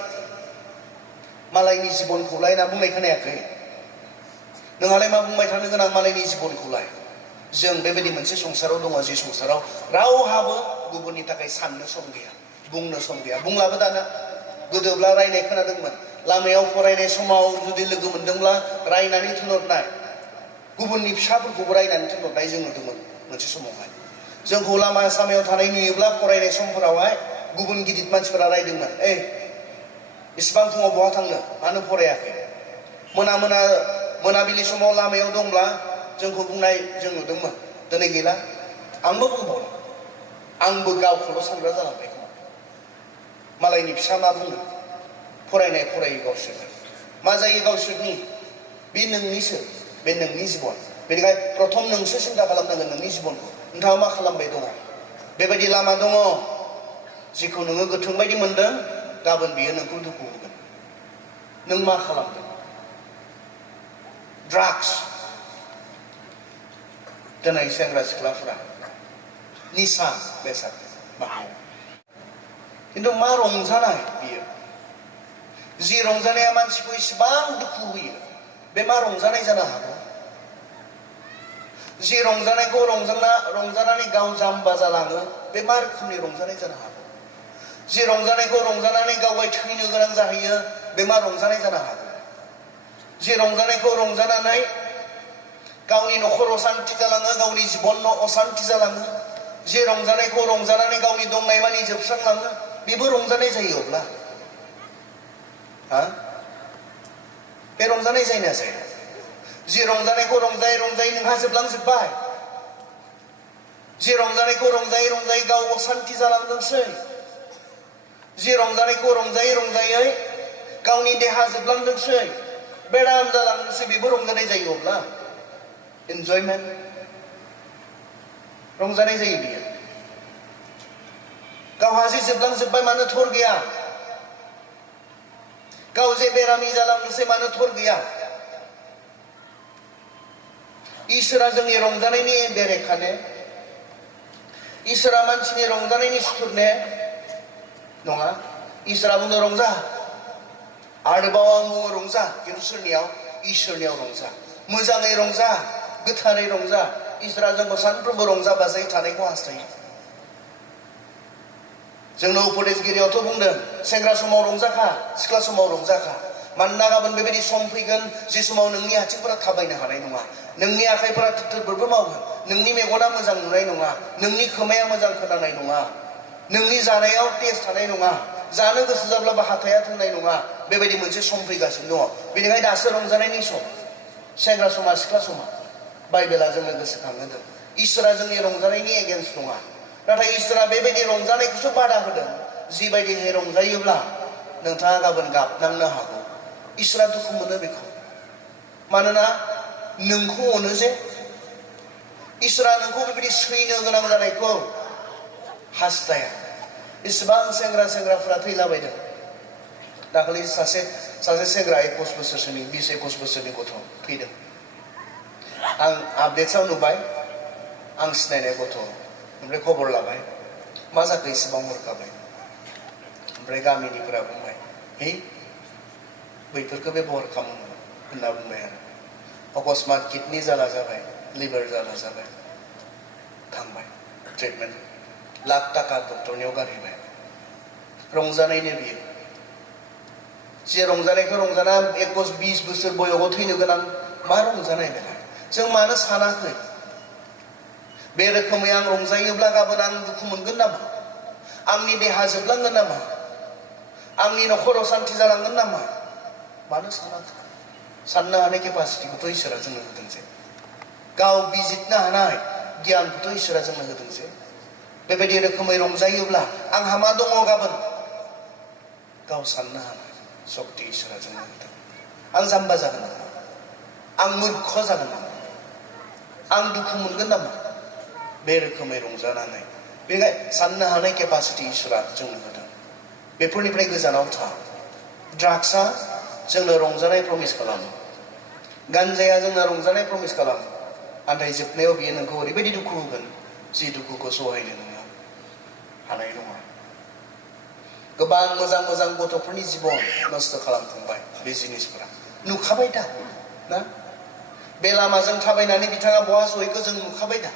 मालायनि जिबनखौलाय ना बुंनाय खोनायाखै नोंहालाय मा बुंबाय थानो गोनां मालायनि जिबनखौलाय जों बेबायदि मोनसे संसाराव दङ जि संसाराव रावहाबो गुबुननि थाखाय साननो सम गैया बुंनो सम गैया बुंलाबो दाना गोदोब्ला रायनाय खोनादोंमोन लामायाव फरायनाय समाव जुदि लोगो मोनदोंब्ला रायनानै थिनहरनाय गुबुननि फिसाफोरखौबो रायनानै थिनहरनाय जों नुदोंमोन मोनसे समावहाय जोंखौ लामा सामायाव थानाय नुयोब्ला फरायनाय समफोरावहाय गुबुन गिदिर मानसिफोरा रायदोंमोन इसिबां फुङाव बहा थांनो मानो फरायाखै मोनाबिलि समाव लामायाव दंब्ला जोंखौ बुंनाय जों नुदोंमोन दिनै गैला आंबो बुंबावला आंबो गावखौल' सानग्रा जालांबाय मालायनि फिसा मा बुङो फरायो गावसोर मा जायो गावसोरनि बे नोंनिसो बे नोंनि जिबन बेनिखायनो प्रथम नोंसो सिन्था खालामनांगोन नोंनि जिबनखौ नोंथाङा मा खालामबाय दङ बेबायदि लामा दङ जिखौ नोङो गोथों बायदि मोनदों गाबोन बियो नोंखौ दुखु होगोन नों मा खालामदों ड्राग्स दिनै सेंग्रा सिख्लाफोरा निसा बेसाद बाहायो किन्तु मा रंजानाय बियो जि रंजानाया मानसिखौ इसेबां दुखु होयो बे मा रंजानाय जानो हागौ जि रंजानायखौ रंजानानै गाव जाम्बा जालाङो बे मा रोखोमनि रंजानाय जानो हागौ जि रंजानायखौ रंजानानै गावगाय थैनो गोनां जाहैयो बे मा रंजानाय जानो हागौ जि रंजानायखौ रंजानानै गावनि न'खर असान्ति जालाङो गावनि जिबन असान्ति जालाङो जि रंजानायखौ रंजानानै गावनि दंनाय मानि जोबस्रांलाङो बेबो रंजानाय जायो अब्ला बे रंजानाय जायोना जाया जि रंजानायखौ रंजायै रंजायै नोंहा जोबलांजोब्बाय जि रंजानायखौ रंजायै रंजायै गाव असान्ति जालांदोंसै जि रंजानायखौ रंजायै रंजायै गावनि देहा जोबलांदोंसै बेराम जालांदोंसै बेबो रंजानाय जायो अब्ला एन्जयमेन्ट रंजानाय जायो बियो गावहा जे जोबलांजोब्बाय मानो थर गैया गाव जे बेरामि जालांदोंसै मानो थर गैया इसोरा जोंनि रंजानायनि बेरेखाने इसोरा मानसिनि रंजानायनि सुथुरने नङा इसोरा बुंनो रंजा आरोबाव आं बुङो रंजा खिन्थु सोरनियाव इसोरनियाव रंजा मोजाङै रंजा गोथारै रंजा इसोरा जोंखौ सानफ्रोमबो रंजा बाजायै थानायखौ हास्थायो जोंनो उपदेशगिरियावथ' बुंदों सेंग्रा समाव रंजाखा सिख्ला समाव रंजाखा मानोना गाबोन बेबायदि सम फैगोन जे समाव नोंनि आथिंफोरा थाबायनो हानाय नङा नोंनि आखाइफोरा थोरबो मावगोन नोंनि मेगना मोजां नुनाय नङा नोंनि खोमाया मोजां खोनानाय नङा नोंनि जानायाव टेस्ट थानाय नङा जानो गोसो जाब्लाबो हाथाया थोननाय नङा बेबायदि मोनसे सम फैगासिनो दङ बेनिखायनो दासो रंजानायनि सम सेंग्रा समा सिख्ला समा बाइबेला जोंनो गोसोखांहोदों इसोरा जोंनि रंजानायनि एगेन्स्ट नङा नाथाय इसोरा बेबायदि रंजानायखौसो बादा होदों जिबायदिहाय रंजायोब्ला नोंथाङा गाबोन गाबनांनो हागौ इसोरा दुखु मोनो बेखौ मानोना नोंखौ अनो जे इसोरा नोंखौ बेबायदि सैनो गोनां जानायखौ हास्थाया इसेबां सेंग्राफोरा थैलाबायदों दाखालि सासे सेंग्रा 21 बोसोरसोनि 20-21 बोसोरनि गथ' थैदों आं आपडेट्सआव नुबाय आं सिनायनाय गथ' ओमफ्राय खबर लाबाय मा जाखो इसेबां हरखाबाय ओमफ्राय गामिनिफोरा बुंबाय हे बैफोरखौ बेबहार खालामो होनना बुंबाय आरो अकस्मात किडनि जाला जाबाय लिभार जाला जाबाय थांबाय ट्रिटमेन्ट लाख थाखा डक्टरनियाव गारहैबाय रंजानायनो बियो जे रंजानायखौ रंजाना 21-20 बोसोर बयसआव थैनो गोनां मा रंजानाय बेलाय जों मानो सानाखै बे रोखोमै आं रंजायोब्ला गाबोन आं दुखु मोनगोन नामा आंनि देहा जोबलांगोन नामा आंनि न'खराव सान्ति जालांगोन नामा मानो सानाखै साननो हानाय केपासिटिखौथ' इसोरा जोंनो होदों जे गाव बिजिरनो हानाय गियानखौथ' इसोरा जोंनो होदों जे बेबायदि रोखोमै रंजायोब्ला आंहा मा दङ गाबोन गाव साननो हानाय सक्ति इसोरा जोंनो होदों आं जाम्बा जागोन नामा आं मूर्ख जागोन नामा आं दुखु मोनगोन नामा बे रोखोमै रंजानानै बेनिखायनो साननो हानाय केपासिटि इसोरा जोंनो होदों बेफोरनिफ्राय गोजानाव था ड्राग्सआ जोंनो रंजानाय प्रमिस खालामो गान्जाया जोंनो रंजानाय प्रमिस खालामो नाथाय जोबनायाव बियो नोंखौ ओरैबायदि दुखु होगोन जि दुखुखौ सहायनो नोङो हानाय नङा गोबां मोजां गथ'फोरनि जिबन नस्थ' खालामखांबाय बे जिनिसफोरा नुखाबाय दा ना बे लामाजों थाबायनानै बिथाङा बहा सहैखो जों नुखाबाय दा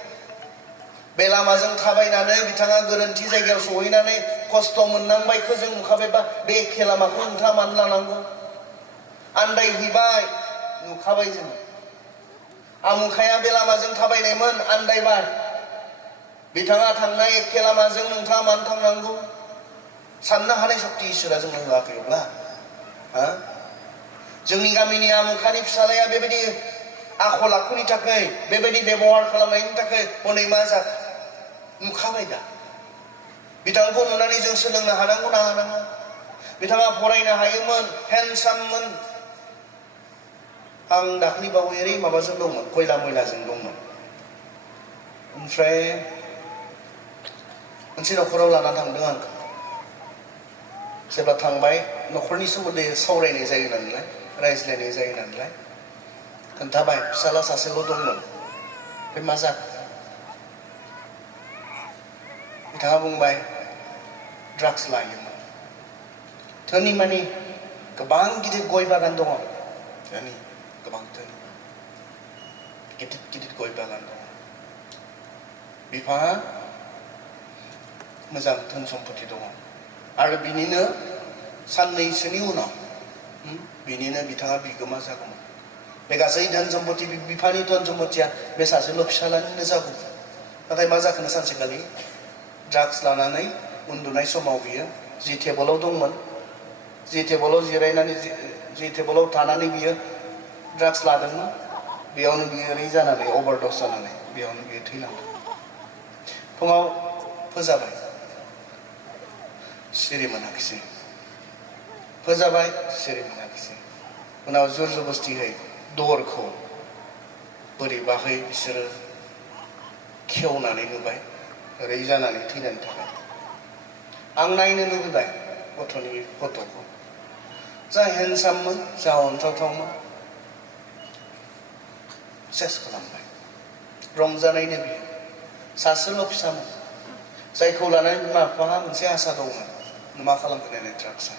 बे लामाजों थाबायनानै बिथाङा गोरोन्थि जायगायाव सहैनानै खस्थ' मोननांबायखौ जों नुखाबायबा बे एखे लामाखौ नोंथाङा मानो लानांगौ आन्दायहैबाय नुखाबाय जों आमुखाया बे लामाजों थाबायनायमोन आन्दायबाय बिथाङा थांनाय एखे लामाजों नोंथाङा मानो थांनांगौ साननो हानाय सक्ति इसोरा जोंनो होआखैब्ला जोंनि गामिनि आमुखानि फिसालाया बेबायदि आखल आखुनि थाखाय बेबायदि बेबहार खालामनायनि थाखाय हनै मा जाखो नुखाबाय दा बिथांखौ नुनानै जों सोलोंनो हानांगौ ना हानाङा बिथाङा फरायनो हायोमोन हेन्डसाममोन आं दाख्लै बावै ओरै माबाजों दंमोन खयला मयलाजों दंमोन ओमफ्राय मोनसे न'खराव लाना थांदों आंखौ जेब्ला थांबाय न'खरनि सोमोन्दै सावरायनाय जायो नालाय रायज्लायनाय जायो नालाय खोन्थाबाय फिसाला सासेल' दंमोन बे मा जाखो बिथाङा बुंबाय ड्राग्स लायोमोन धोनि मानि गोबां गिदिर गय बागान दङ धोनि गोबां धोनि गिदिर गय बागान दङ बिफाङा मोजां धोन सम्पति दङ आरो बिनिनो साननैसोनि उनाव बिनिनो बिथाङा बिगोमा जागौमोन बे गासै धोन सम्पति बिफानि धोन सम्पतिया बे सासेल' फिसालानिनो जागौमोन नाथाय मा जाखोनो सानसेखालि ड्राग्स लानानै उन्दुनाय समाव बियो जि टेबोलाव दंमोन जि टेबोलाव जिरायनानै जि टेबोलाव थानानै बियो ड्राग्स लादोंमोन बेयावनो बियो ओरै जानानै अभारडस जानानै बेयावनो बियो थैलांदों फुङाव फोजाबाय सिरि मोनाखिसै फोजाबाय सिरि मोनाखिसै उनाव जुर जबस्तियै दरखौ बोरैबाहै बिसोरो खेवनानै नुबाय ओरै जानानै थैनानै थाबाय आं नायनो लुबैबाय गथ'नि फट'खौ जा हेन्डसाममोन जा अनथावथावमोन सेस खालामबाय रंजानायनो बियो सासेल' फिसामोन जायखौ लानानै बिमा बिफाहा मोनसे आसा दंमोन मा खालामगोन नायनाय ड्राग्सआ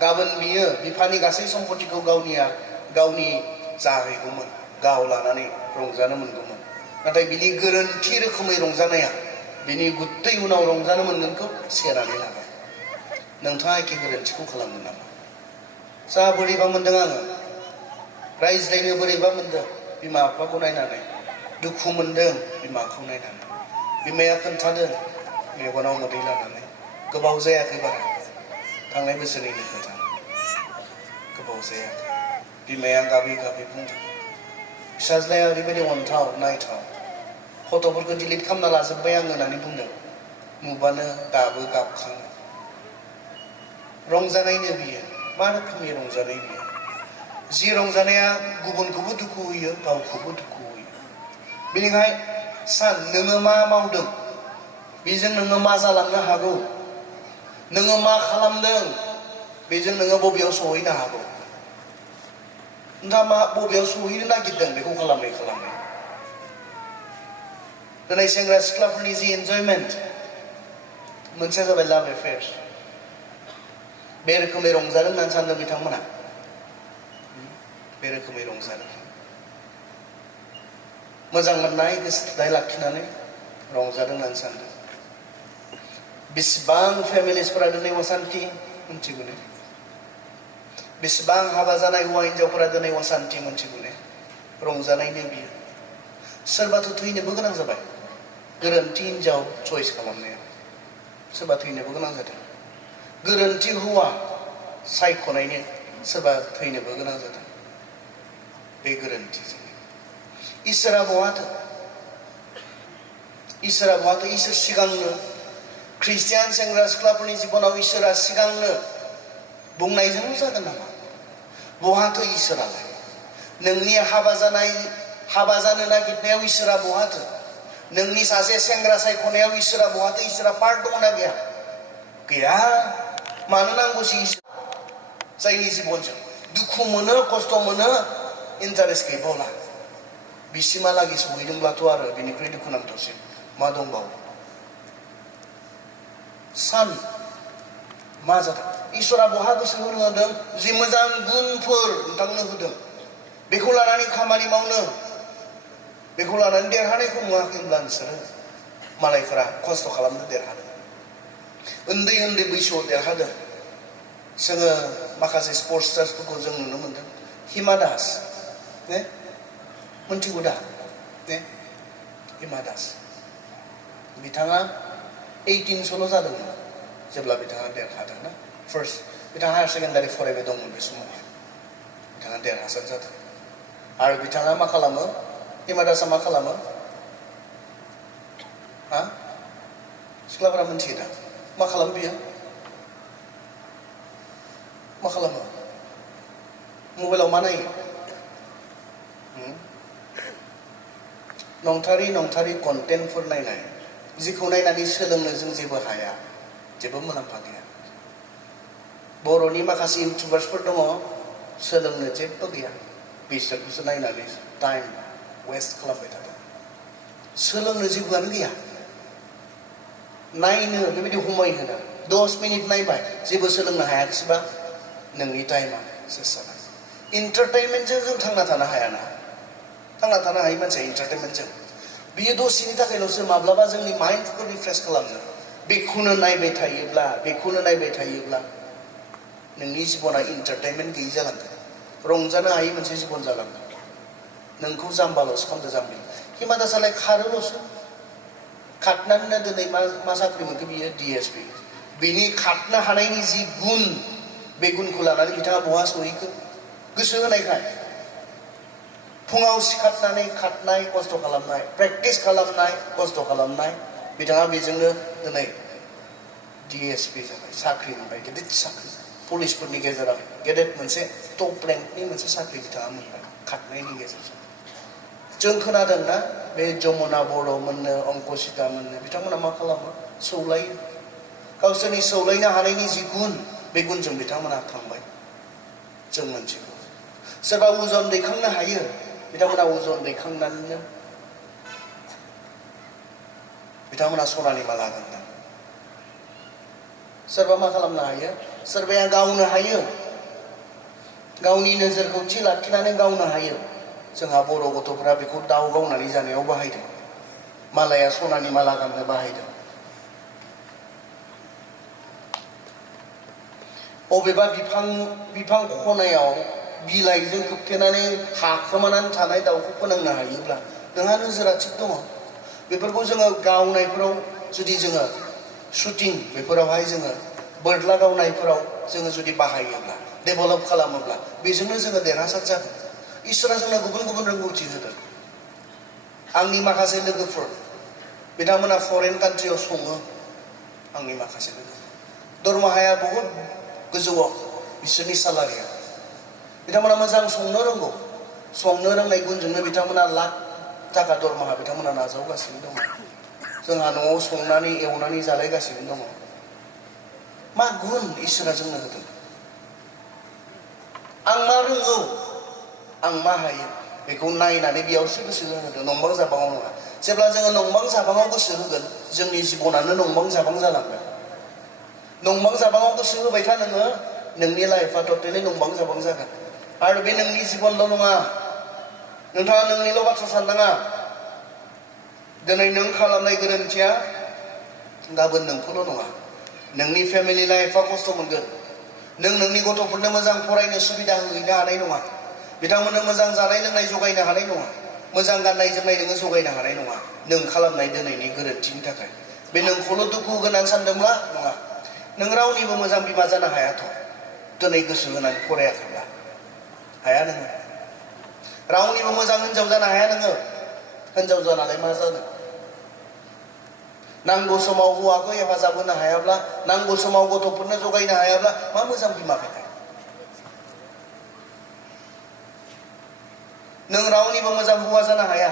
गाबोन बियो बिफानि गासै सम्पतिखौ गावनि जाहैगौमोन गाव लानानै रंजानो मोनगौमोन नाथाय बिनि गोरोन्थि रोखोमै रंजानाया बिनि गुत्तै उनाव रंजानो मोनगोनखौ सेनानै लाबाय नोंथाङा एखे गोरोन्थिखौ खालामदों नामा जा बोरैबा मोनदों आङो रायज्लायनो बोरैबा मोनदों बिमा बिफाखौ नायनानै दुखु मोनदों बिमाखौ नायनानै बिमाया खोन्थादों मेगनाव मोदै लानानै गोबाव जायाखै बारा थांनाय बोसोरनिनो खोथा गोबाव जायाखै बिमाया गाबै गाबै बुंदों फिसाज्लाया ओरैबायदि अनथाव नायथाव फट'फोरखौ डिलिट खालामना लाजोब्बाय आं होननानै बुंदों नुबानो दाबो गाबखाङो रंजानायनो बियो मा रोखोमनि रंजानाय बियो जि रंजानाया गुबुनखौबो दुखु होयो गावखौबो दुखु होयो बेनिखाय सान नोङो मा मावदों बेजों नोङो मा जालांनो हागौ नोङो मा खालामदों बेजों नोङो बबेयाव सहैनो हागौ नोंथाङा मा बबेयाव सहैनो नागिरदों बेखौ खालामै दिनै सेंग्रा सिख्लाफोरनि जि एन्जयमेन्ट मोनसेया जाबाय लाभ एफेयार्स बे रोखोमै रंजादों होननानै सानदों बिथांमोना बे रोखोमै रंजादों मोजां मोननाय गोसो थोनाय लाखिनानै रंजादों होननानै सानदों बेसेबां फेमिलिसफोरा दिनै असान्ति मोनथिगौ ने बेसेबां हाबा जानाय हौवा हिन्जावफोरा दिनै असान्ति मोनथिगौ ने रंजानायनो बियो सोरबाथ' थैनोबो गोनां जाबाय गोरोन्थि हिन्जाव चइस खालामनाया सोरबा थैनोबो गोनां जादों गोरोन्थि हौवा सायख'नायनो सोरबा थैनोबो गोनां जादों बे गोरोन्थिजों इसोरा बहाथो इसोर सिगांनो ख्रिस्टियान सेंग्रा सिख्लाफोरनि जिबनाव इसोरा सिगांनो बुंनायजों जागोन नामा बहाथो इसोरालाय नोंनि हाबा जानो नागिरनायाव इसोरा बहाथो नोंनि सासे सेंग्रा सायख'नायाव इसोरा बहाथो इसोरा पार्ट दंना गैया गैया मानो नांगौसै इसोर जायनि जिबनजों दुखु मोनो खस्थ' मोनो इन्टारेस्ट गैबावला बिसिमहालागै सहैदोंब्लाथ' आरो बिनिख्रुइ दुखुनांथावसिन मा दंबावो सान मा जादों इसोरा बहा गोसो होनो होदों जि मोजां गुनफोर नोंथांनो होदों बेखौ लानानै खामानि मावनो बेखौ लानानै देरहानायखौ नुवाखैब्ला नोंसोरो मालायफोरा खस्थ' खालामनो देरहादों उन्दै बैसोआव देरहादों जोङो माखासे स्पर्टसार्सफोरखौ जों नुनो मोनदों हिमा दास ने मोनथिगौ दा ने हिमा दास बिथाङा 18 जादोंमोन जेब्ला बिथाङा देरहादों ना फार्स्ट बिथाङा हायार सेकेन्डारि फरायबाय दंमोन बे समाव बिथाङा देरहासार जादों आरो बिथाङा मा खालामो हिमा दासआ मा खालामो हा सिख्लाफोरा मोनथियो दा मा खालामो बियो मा खालामो मबाइलाव मा नायो नंथारि कन्टेन्टफोर नायनाय जिखौ नायनानै सोलोंनो जों जेबो हाया जेबो मुलाम्फा गैया बर'नि माखासे इउटुबार्सफोर दङ सोलोंनो जेबो गैया बिसोरखौसो नायनानै टाइम वेस्ट खालामबाय थादों सोलोंनो जेबोआनो गैया नायनो बेबायदि समाय होनो 10 मिनिट नायबाय जेबो सोलोंनो हायाखिसैबा नोंनि टाइमा सेस जाबाय इन्टारटेनमेन्टजों जों थांना थानो हायाना थांना थानो हायो मानसिया इन्टारटेनमेन्टजों बियो दसेनि थाखायल'सो माब्लाबा जोंनि माइन्डखौ रिफ्रेश खालामनो बेखौनो नायबाय थायोब्ला नोंनि जिबना एन्टारटेनमेन्ट गैयि जालांगोन रंजानो हायै मोनसे जिबन जालांगोन नोंखौ जाम्बाल'सो खालामदो जाम्बि हिमा दासालाय खारोल'सो खारनानैनो दिनै मा साख्रि मोनखो बियो DSP बिनि खारनो हानायनि जि गुन बे गुनखौ लानानै बिथाङा बहा सहैखो गोसो होनायखाय फुङाव सिखारनानै खारनाय खस्थ' खालामनाय प्रेक्टिस खालामनाय खस्थ' खालामनाय बिथाङा बेजोंनो दिनै DSP जाबाय साख्रि मोनबाय गिदिर साख्रि पुलिसफोरनि गेजेराव गेदेर मोनसे टप रेंकनि मोनसे साख्रि बिथाङा मोनबाय खारनायनि गेजेरजों जों खोनादोंना बे जमुना बर' मोननो अंकुसिता मोननो बिथांमोना मा खालामो सौलायो गावसोरनि सौलायनो हानायनि जि गुन बे गुनजों बिथांमोना थांबाय जों मोनथिगौ सोरबा अजन दैखांनो हायो बिथांमोना अजन दैखांनानैनो बिथांमोना सनानि माला गानदों सोरबा मा खालामनो हायो सोरबाया गावनो हायो गावनि नोजोरखौ थि लाखिनानै गावनो हायो जोंहा बर' गथ'फोरा बेखौ दाव गावनानै जानायाव बाहायदों मालाया सनानि माला गाननो बाहायदों बबेबा बिफां खनायाव बिलाइजों खोबथेनानै हाखोमानानै थानाय दाउखौ फोनांनो हायोब्ला नोंहा नोजोरा थिग दङ बेफोरखौ जोङो गावनायफोराव जुदि जोङो शुटिं बेफोरावहाय जोङो बोरला गावनायफोराव जोङो जुदि बाहायोब्ला डेभेलप खालामोब्ला बेजोंनो जोङो देरहासार जागोन इसोरा जोंनो गुबुन गुबुन रोंगौथि होदों आंनि माखासे लोगोफोर बिथांमोना फरेन कान्ट्रियाव सङो आंनि माखासे लोगोफोर दरमाहाया बहुद गोजौआव बिसोरनि सालारिया बिथांमोना मोजां संनो रोंगौ संनो रोंनाय गुनजोंनो बिथांमोना लाख थाखा दरमाहा बिथांमोना नाजावगासिनो दङ जोंहा न'आव संनानै एवनानै जालायगासिनो दङ मा गुन इसोरा जोंनो होदों आं मा रोंगौ आं मा हायो बेखौ नायनानै बेयावसो गोसो होदों नंबां जाबाङाव नङा जेब्ला जोङो नंबां जाबाङाव गोसो होगोन जोंनि जिबनानो नंबां जाबां जालांगोन नंबां जाबाङाव गोसो होबाय था नोङो नोंनि लाइफआ टटेलि नंबां जाबां जागोन आरो बे नोंनि जिबनल' नङा नोंथाङा नोंनिल' बाथ्रा साननाङा दिनै नों खालामनाय गोरोन्थिया गाबोन नोंखौल' नङा नोंनि फेमिलि लाइफआ खस्थ' मोनगोन नों नोंनि गथ'फोरनो मोजां फरायनो सुबिदा होहैनो हानाय नङा बिथांमोननो मोजां जानाय लोंनाय जगायनो हानाय नङा मोजां गाननाय जोमनाय नोङो जगायनो हानाय नङा नों खालामनाय दिनैनि गोरोन्थिनि थाखाय बे नोंखौल' दुखु होनानै सानदोंब्ला नङा नों रावनिबो मोजां बिमा जानो हायाथ' दिनै गोसो होनानै फरायाखैब्ला हाया नोङो रावनिबो मोजां हिनजाव जानो हाया नोङो हिनजाव जानानै मा जानो नांगौ समाव हौवाखौ हेफाजाब होनो हायाब्ला नांगौ समाव गथ'फोरनो जगायनो हायाब्ला मा मोजां बिमा बेलाय नों रावनिबो मोजां हौवा जानो हाया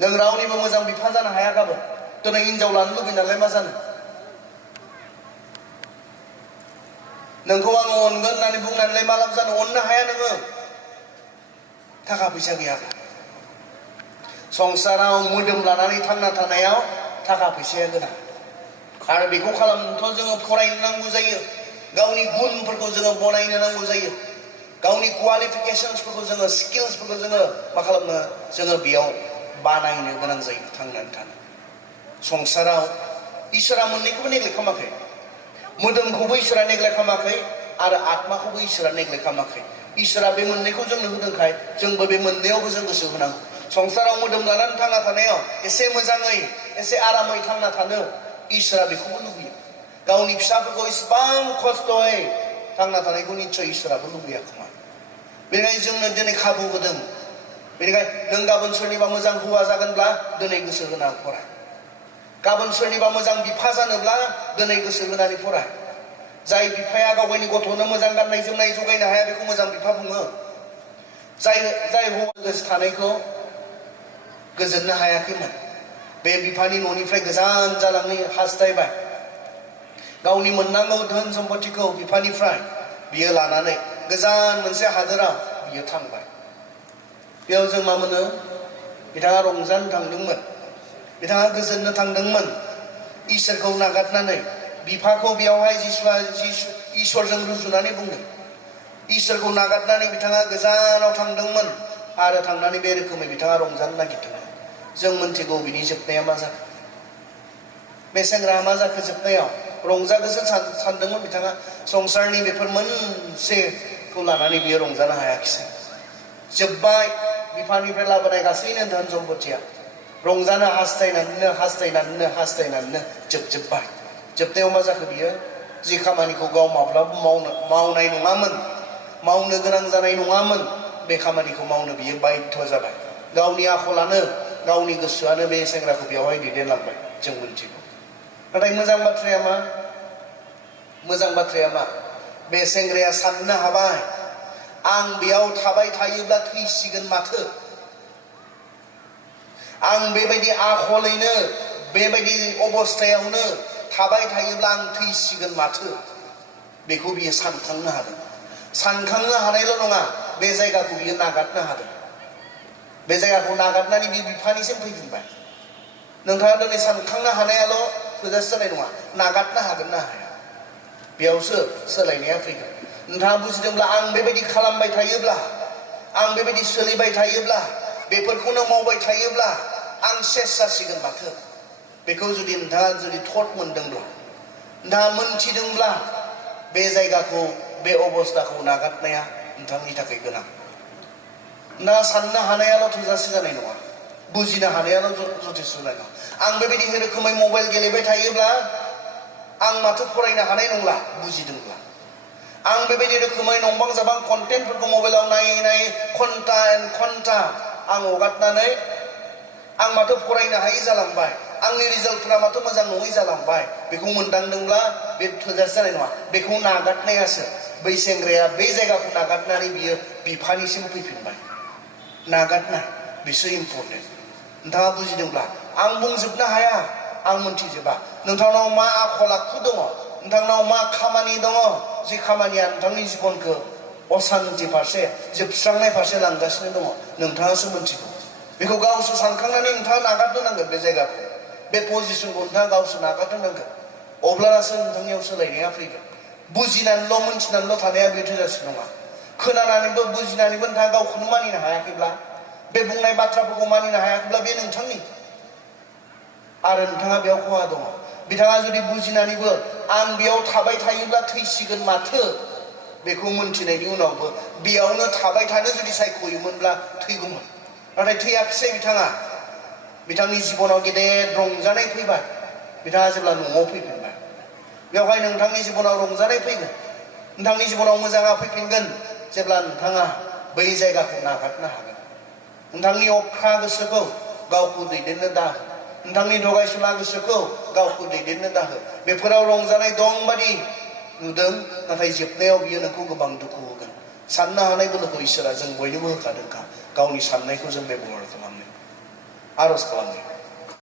नों रावनिबो मोजां बिफा जानो हाया गाबोन दिनै हिनजाव लानो लुबैनानैलाय मा जानो नोंखौ आं अनगोन होननानै बुंनानैलाय मा लाब जानो अननो हाया नोङो थाखा फैसा गैयाब्ला संसाराव मोदोम लानानै थांना थानायाव थाखा फैसाया गोनां आरो बेखौ खालामनोथ' जोङो फरायनो नांगौ जायो गावनि गुनफोरखौ जोङो बनायनो नांगौ जायो गावनि क्वालिफिकेशन्सफोरखौ जोङो स्किल्सफोरखौ जोङो मा खालामनो जोङो बेयाव बानायनो गोनां जायो थांनानै थानो संसाराव इसोरा मोननैखौबो नेग्लेक्ट खालामाखै मोदोमखौबो इसोरा नेग्लेक्ट खालामाखै आरो आत्माखौबो इसोरा नेग्लेक्ट खालामाखै इसोरा बे मोननैखौ जोंनो होदोंखाय जोंबो बे मोननैयावबो जों गोसो होनांगौ संसाराव मोदोम लानानै थांना थानायाव एसे मोजाङै एसे आरामै थांना थानो इसोरा बेखौबो लुबैयो गावनि फिसाफोरखौ इसेबां खस्थ'यै थांना थानायखौ निस्सय इसोराबो लुबैया खोमा बेनिखायनो जोंनो दिनै खाबु होदों बेनिखायनो नों गाबोन सोरनिबा मोजां हौवा जागोनब्ला दिनै गोसो होना फराय गाबोन सोरनिबा मोजां बिफा जानोब्ला दिनै गोसो होनानै फराय जाय बिफाया गाव गावनि गथ'नो मोजां गाननाय जोमनाय जगायनो हाया बेखौ मोजां बिफा बुङो जाय हौवा गोसो थानायखौ गोजोननो हायाखैमोन बे बिफानि न'निफ्राय गोजान जालांनो हास्थायबाय गावनि मोननांगौ धोन सम्पतिखौ बिफानिफ्राय बियो लानानै गोजान मोनसे हादोराव बियो थांबाय बेयाव जों मा मोनो बिथाङा रंजानो थांदोंमोन बिथाङा गोजोननो थांदोंमोन इसोरखौ नागारनानै बिफाखौ बेयावहाय इसोरजों रुजुनानै बुंदों इसोरखौ नागारनानै बिथाङा गोजानाव थांदोंमोन आरो थांनानै बे रोखोमै बिथाङा रंजानो नागिरदोंमोन जों मोनथिगौ बिनि जोबनाया मा जाखो बे सेंग्राया मा जाखो जोबनायाव रंजागोसो सानदोंमोन बिथाङा संसारनि बेफोर मोनसेखौ लानानै बियो रंजानो हायाखिसै जोब्बाय बिफानिफ्राय लाबोनाय गासैनो धोन सम्पथिया रंजानो हास्थायनानैनो जोबजोब्बाय जोबनायाव मा जाखो बियो जि खामानिखौ गाव माब्लाबा मावनाय नङामोन मावनो गोनां जानाय नङामोन बे खामानिखौ मावनो बियो बाध्य जाबाय गावनि आखलानो गावनि गोसोआनो बे सेंग्राखौ बेवहाय दैदेनलांबाय जों मोनथिगौ नाथाय मोजां बाथ्राया मा बे सेंग्राया साननो हाबाय आं बेयाव थाबाय थायोब्ला थैसिगोन माथो आं बेबायदि आखलैनो बेबायदि अबस्थायावनो थाबाय थायोब्ला आं थैसिगोन माथो बेखौ बियो सानखांनो हादों सानखांनो हानायल' नङा बे जायगाखौ बियो नागारनो हादों बे जायगाखौ नागारनानै बियो बिफानिसिम फैफिनबाय नोंथाङा दिनै सानखांनो हानायाल' थोजासे जानाय नङा नागारनो हागोन ना हाया बेयावसो सोलायनाया फैगोन नोंथाङा बुजिदोंब्ला आं बेबायदि खालामबाय थायोब्ला आं बेबायदि सोलिबाय थायोब्ला बेफोरखौनो मावबाय थायोब्ला आं सेस जासिगोन माथो बेखौ जुदि नोंथाङा थट मोनदोंब्ला नोंथाङा मोनथिदोंब्ला बे जायगाखौ बे अबस्थाखौ नागारनाया नोंथांनि थाखाय गोनां नोंथाङा साननो हानायाल' थोजासे जानाय नङा बुजिनो हानायाल' जथेस्थ जानाय नङा आं बेबायदि रोखोमै मबाइल गेलेबाय थायोब्ला आं माथो फरायनो हानाय नंला बुजिदोंब्ला आं बेबायदि रोखोमै नंबां जाबां कन्टेन्टफोरखौ मबाइलाव नायै घन्टा आं हगारनानै आं माथो फरायनो हायै जालांबाय आंनि रिजाल्टफोरा माथो मोजां नङै जालांबाय बेखौ मोनदांदोंब्ला बे थोजासे जानाय नङा बेखौ नागारनायासो बै सेंग्राया बे जायगाखौ नागारनानै बियो बिफानिसिम फैफिनबाय नागारनाय बिसो इम्परटेन्ट नोंथाङा बुजिदोंब्ला आं बुंजोबनो हाया आं मोनथिजोबा नोंथांनाव मा आखल आखु दङ नोंथांनाव मा खामानि दङ जि खामानिया नोंथांनि जिबनखौ असान्ति फारसे जोबस्रांनाय फारसे लांगासिनो दङ नोंथाङासो मोनथिगौ बेखौ गावसो सानखांनानै नोंथाङा नागारनो नांगोन बे जायगाखौ बे पजिसनखौ नोंथाङा गावसो नागारनो नांगोन अब्लासो नोंथांनियाव सोलायनाया फैगोन बुजिनानैल' मोनथिनानैल' थानाया बे थोजासे नङा खोनानानैबो बुजिनानैबो नोंथाङा गावखौनो मानिनो हायाखैब्ला बे बुंनाय बाथ्राफोरखौ मानिनो हायाखैब्ला बे नोंथांनि आरो नोंथाङा बेयाव खहा दङ बिथाङा जुदि बुजिनानैबो आं बेयाव थाबाय थायोब्ला थैसिगोन माथो बेखौ मोनथिनायनि उनावबो बेयावनो थाबाय थानो जुदि सायख'योमोनब्ला थैगौमोन नाथाय थैयाखिसै बिथांनि जिबनाव गेदेर रंजानाय फैबाय बिथाङा जेब्ला न'आव फैफिनबाय बेवहाय नोंथांनि जिबनाव रंजानाय फैगोन नोंथांनि जिबनाव मोजाङा फैफिनगोन जेब्ला नोंथाङा बै जायगाखौ नागारनो हागोन नोंथांनि अख्रा गोसोखौ गावखौ दैदेननो दाहो नोंथांनि दगायसुला गोसोखौ गावखौ दैदेननो दाहो बेफोराव रंजानाय दं बादि नुदों नाथाय जोबनायाव बियो नोंखौ गोबां दुखु होगोन साननो हानाय बोलोखौ इसोरा जों बयनोबो होखादोंखा गावनि साननायखौ जों बेबहार खालामनो आरज खालामनो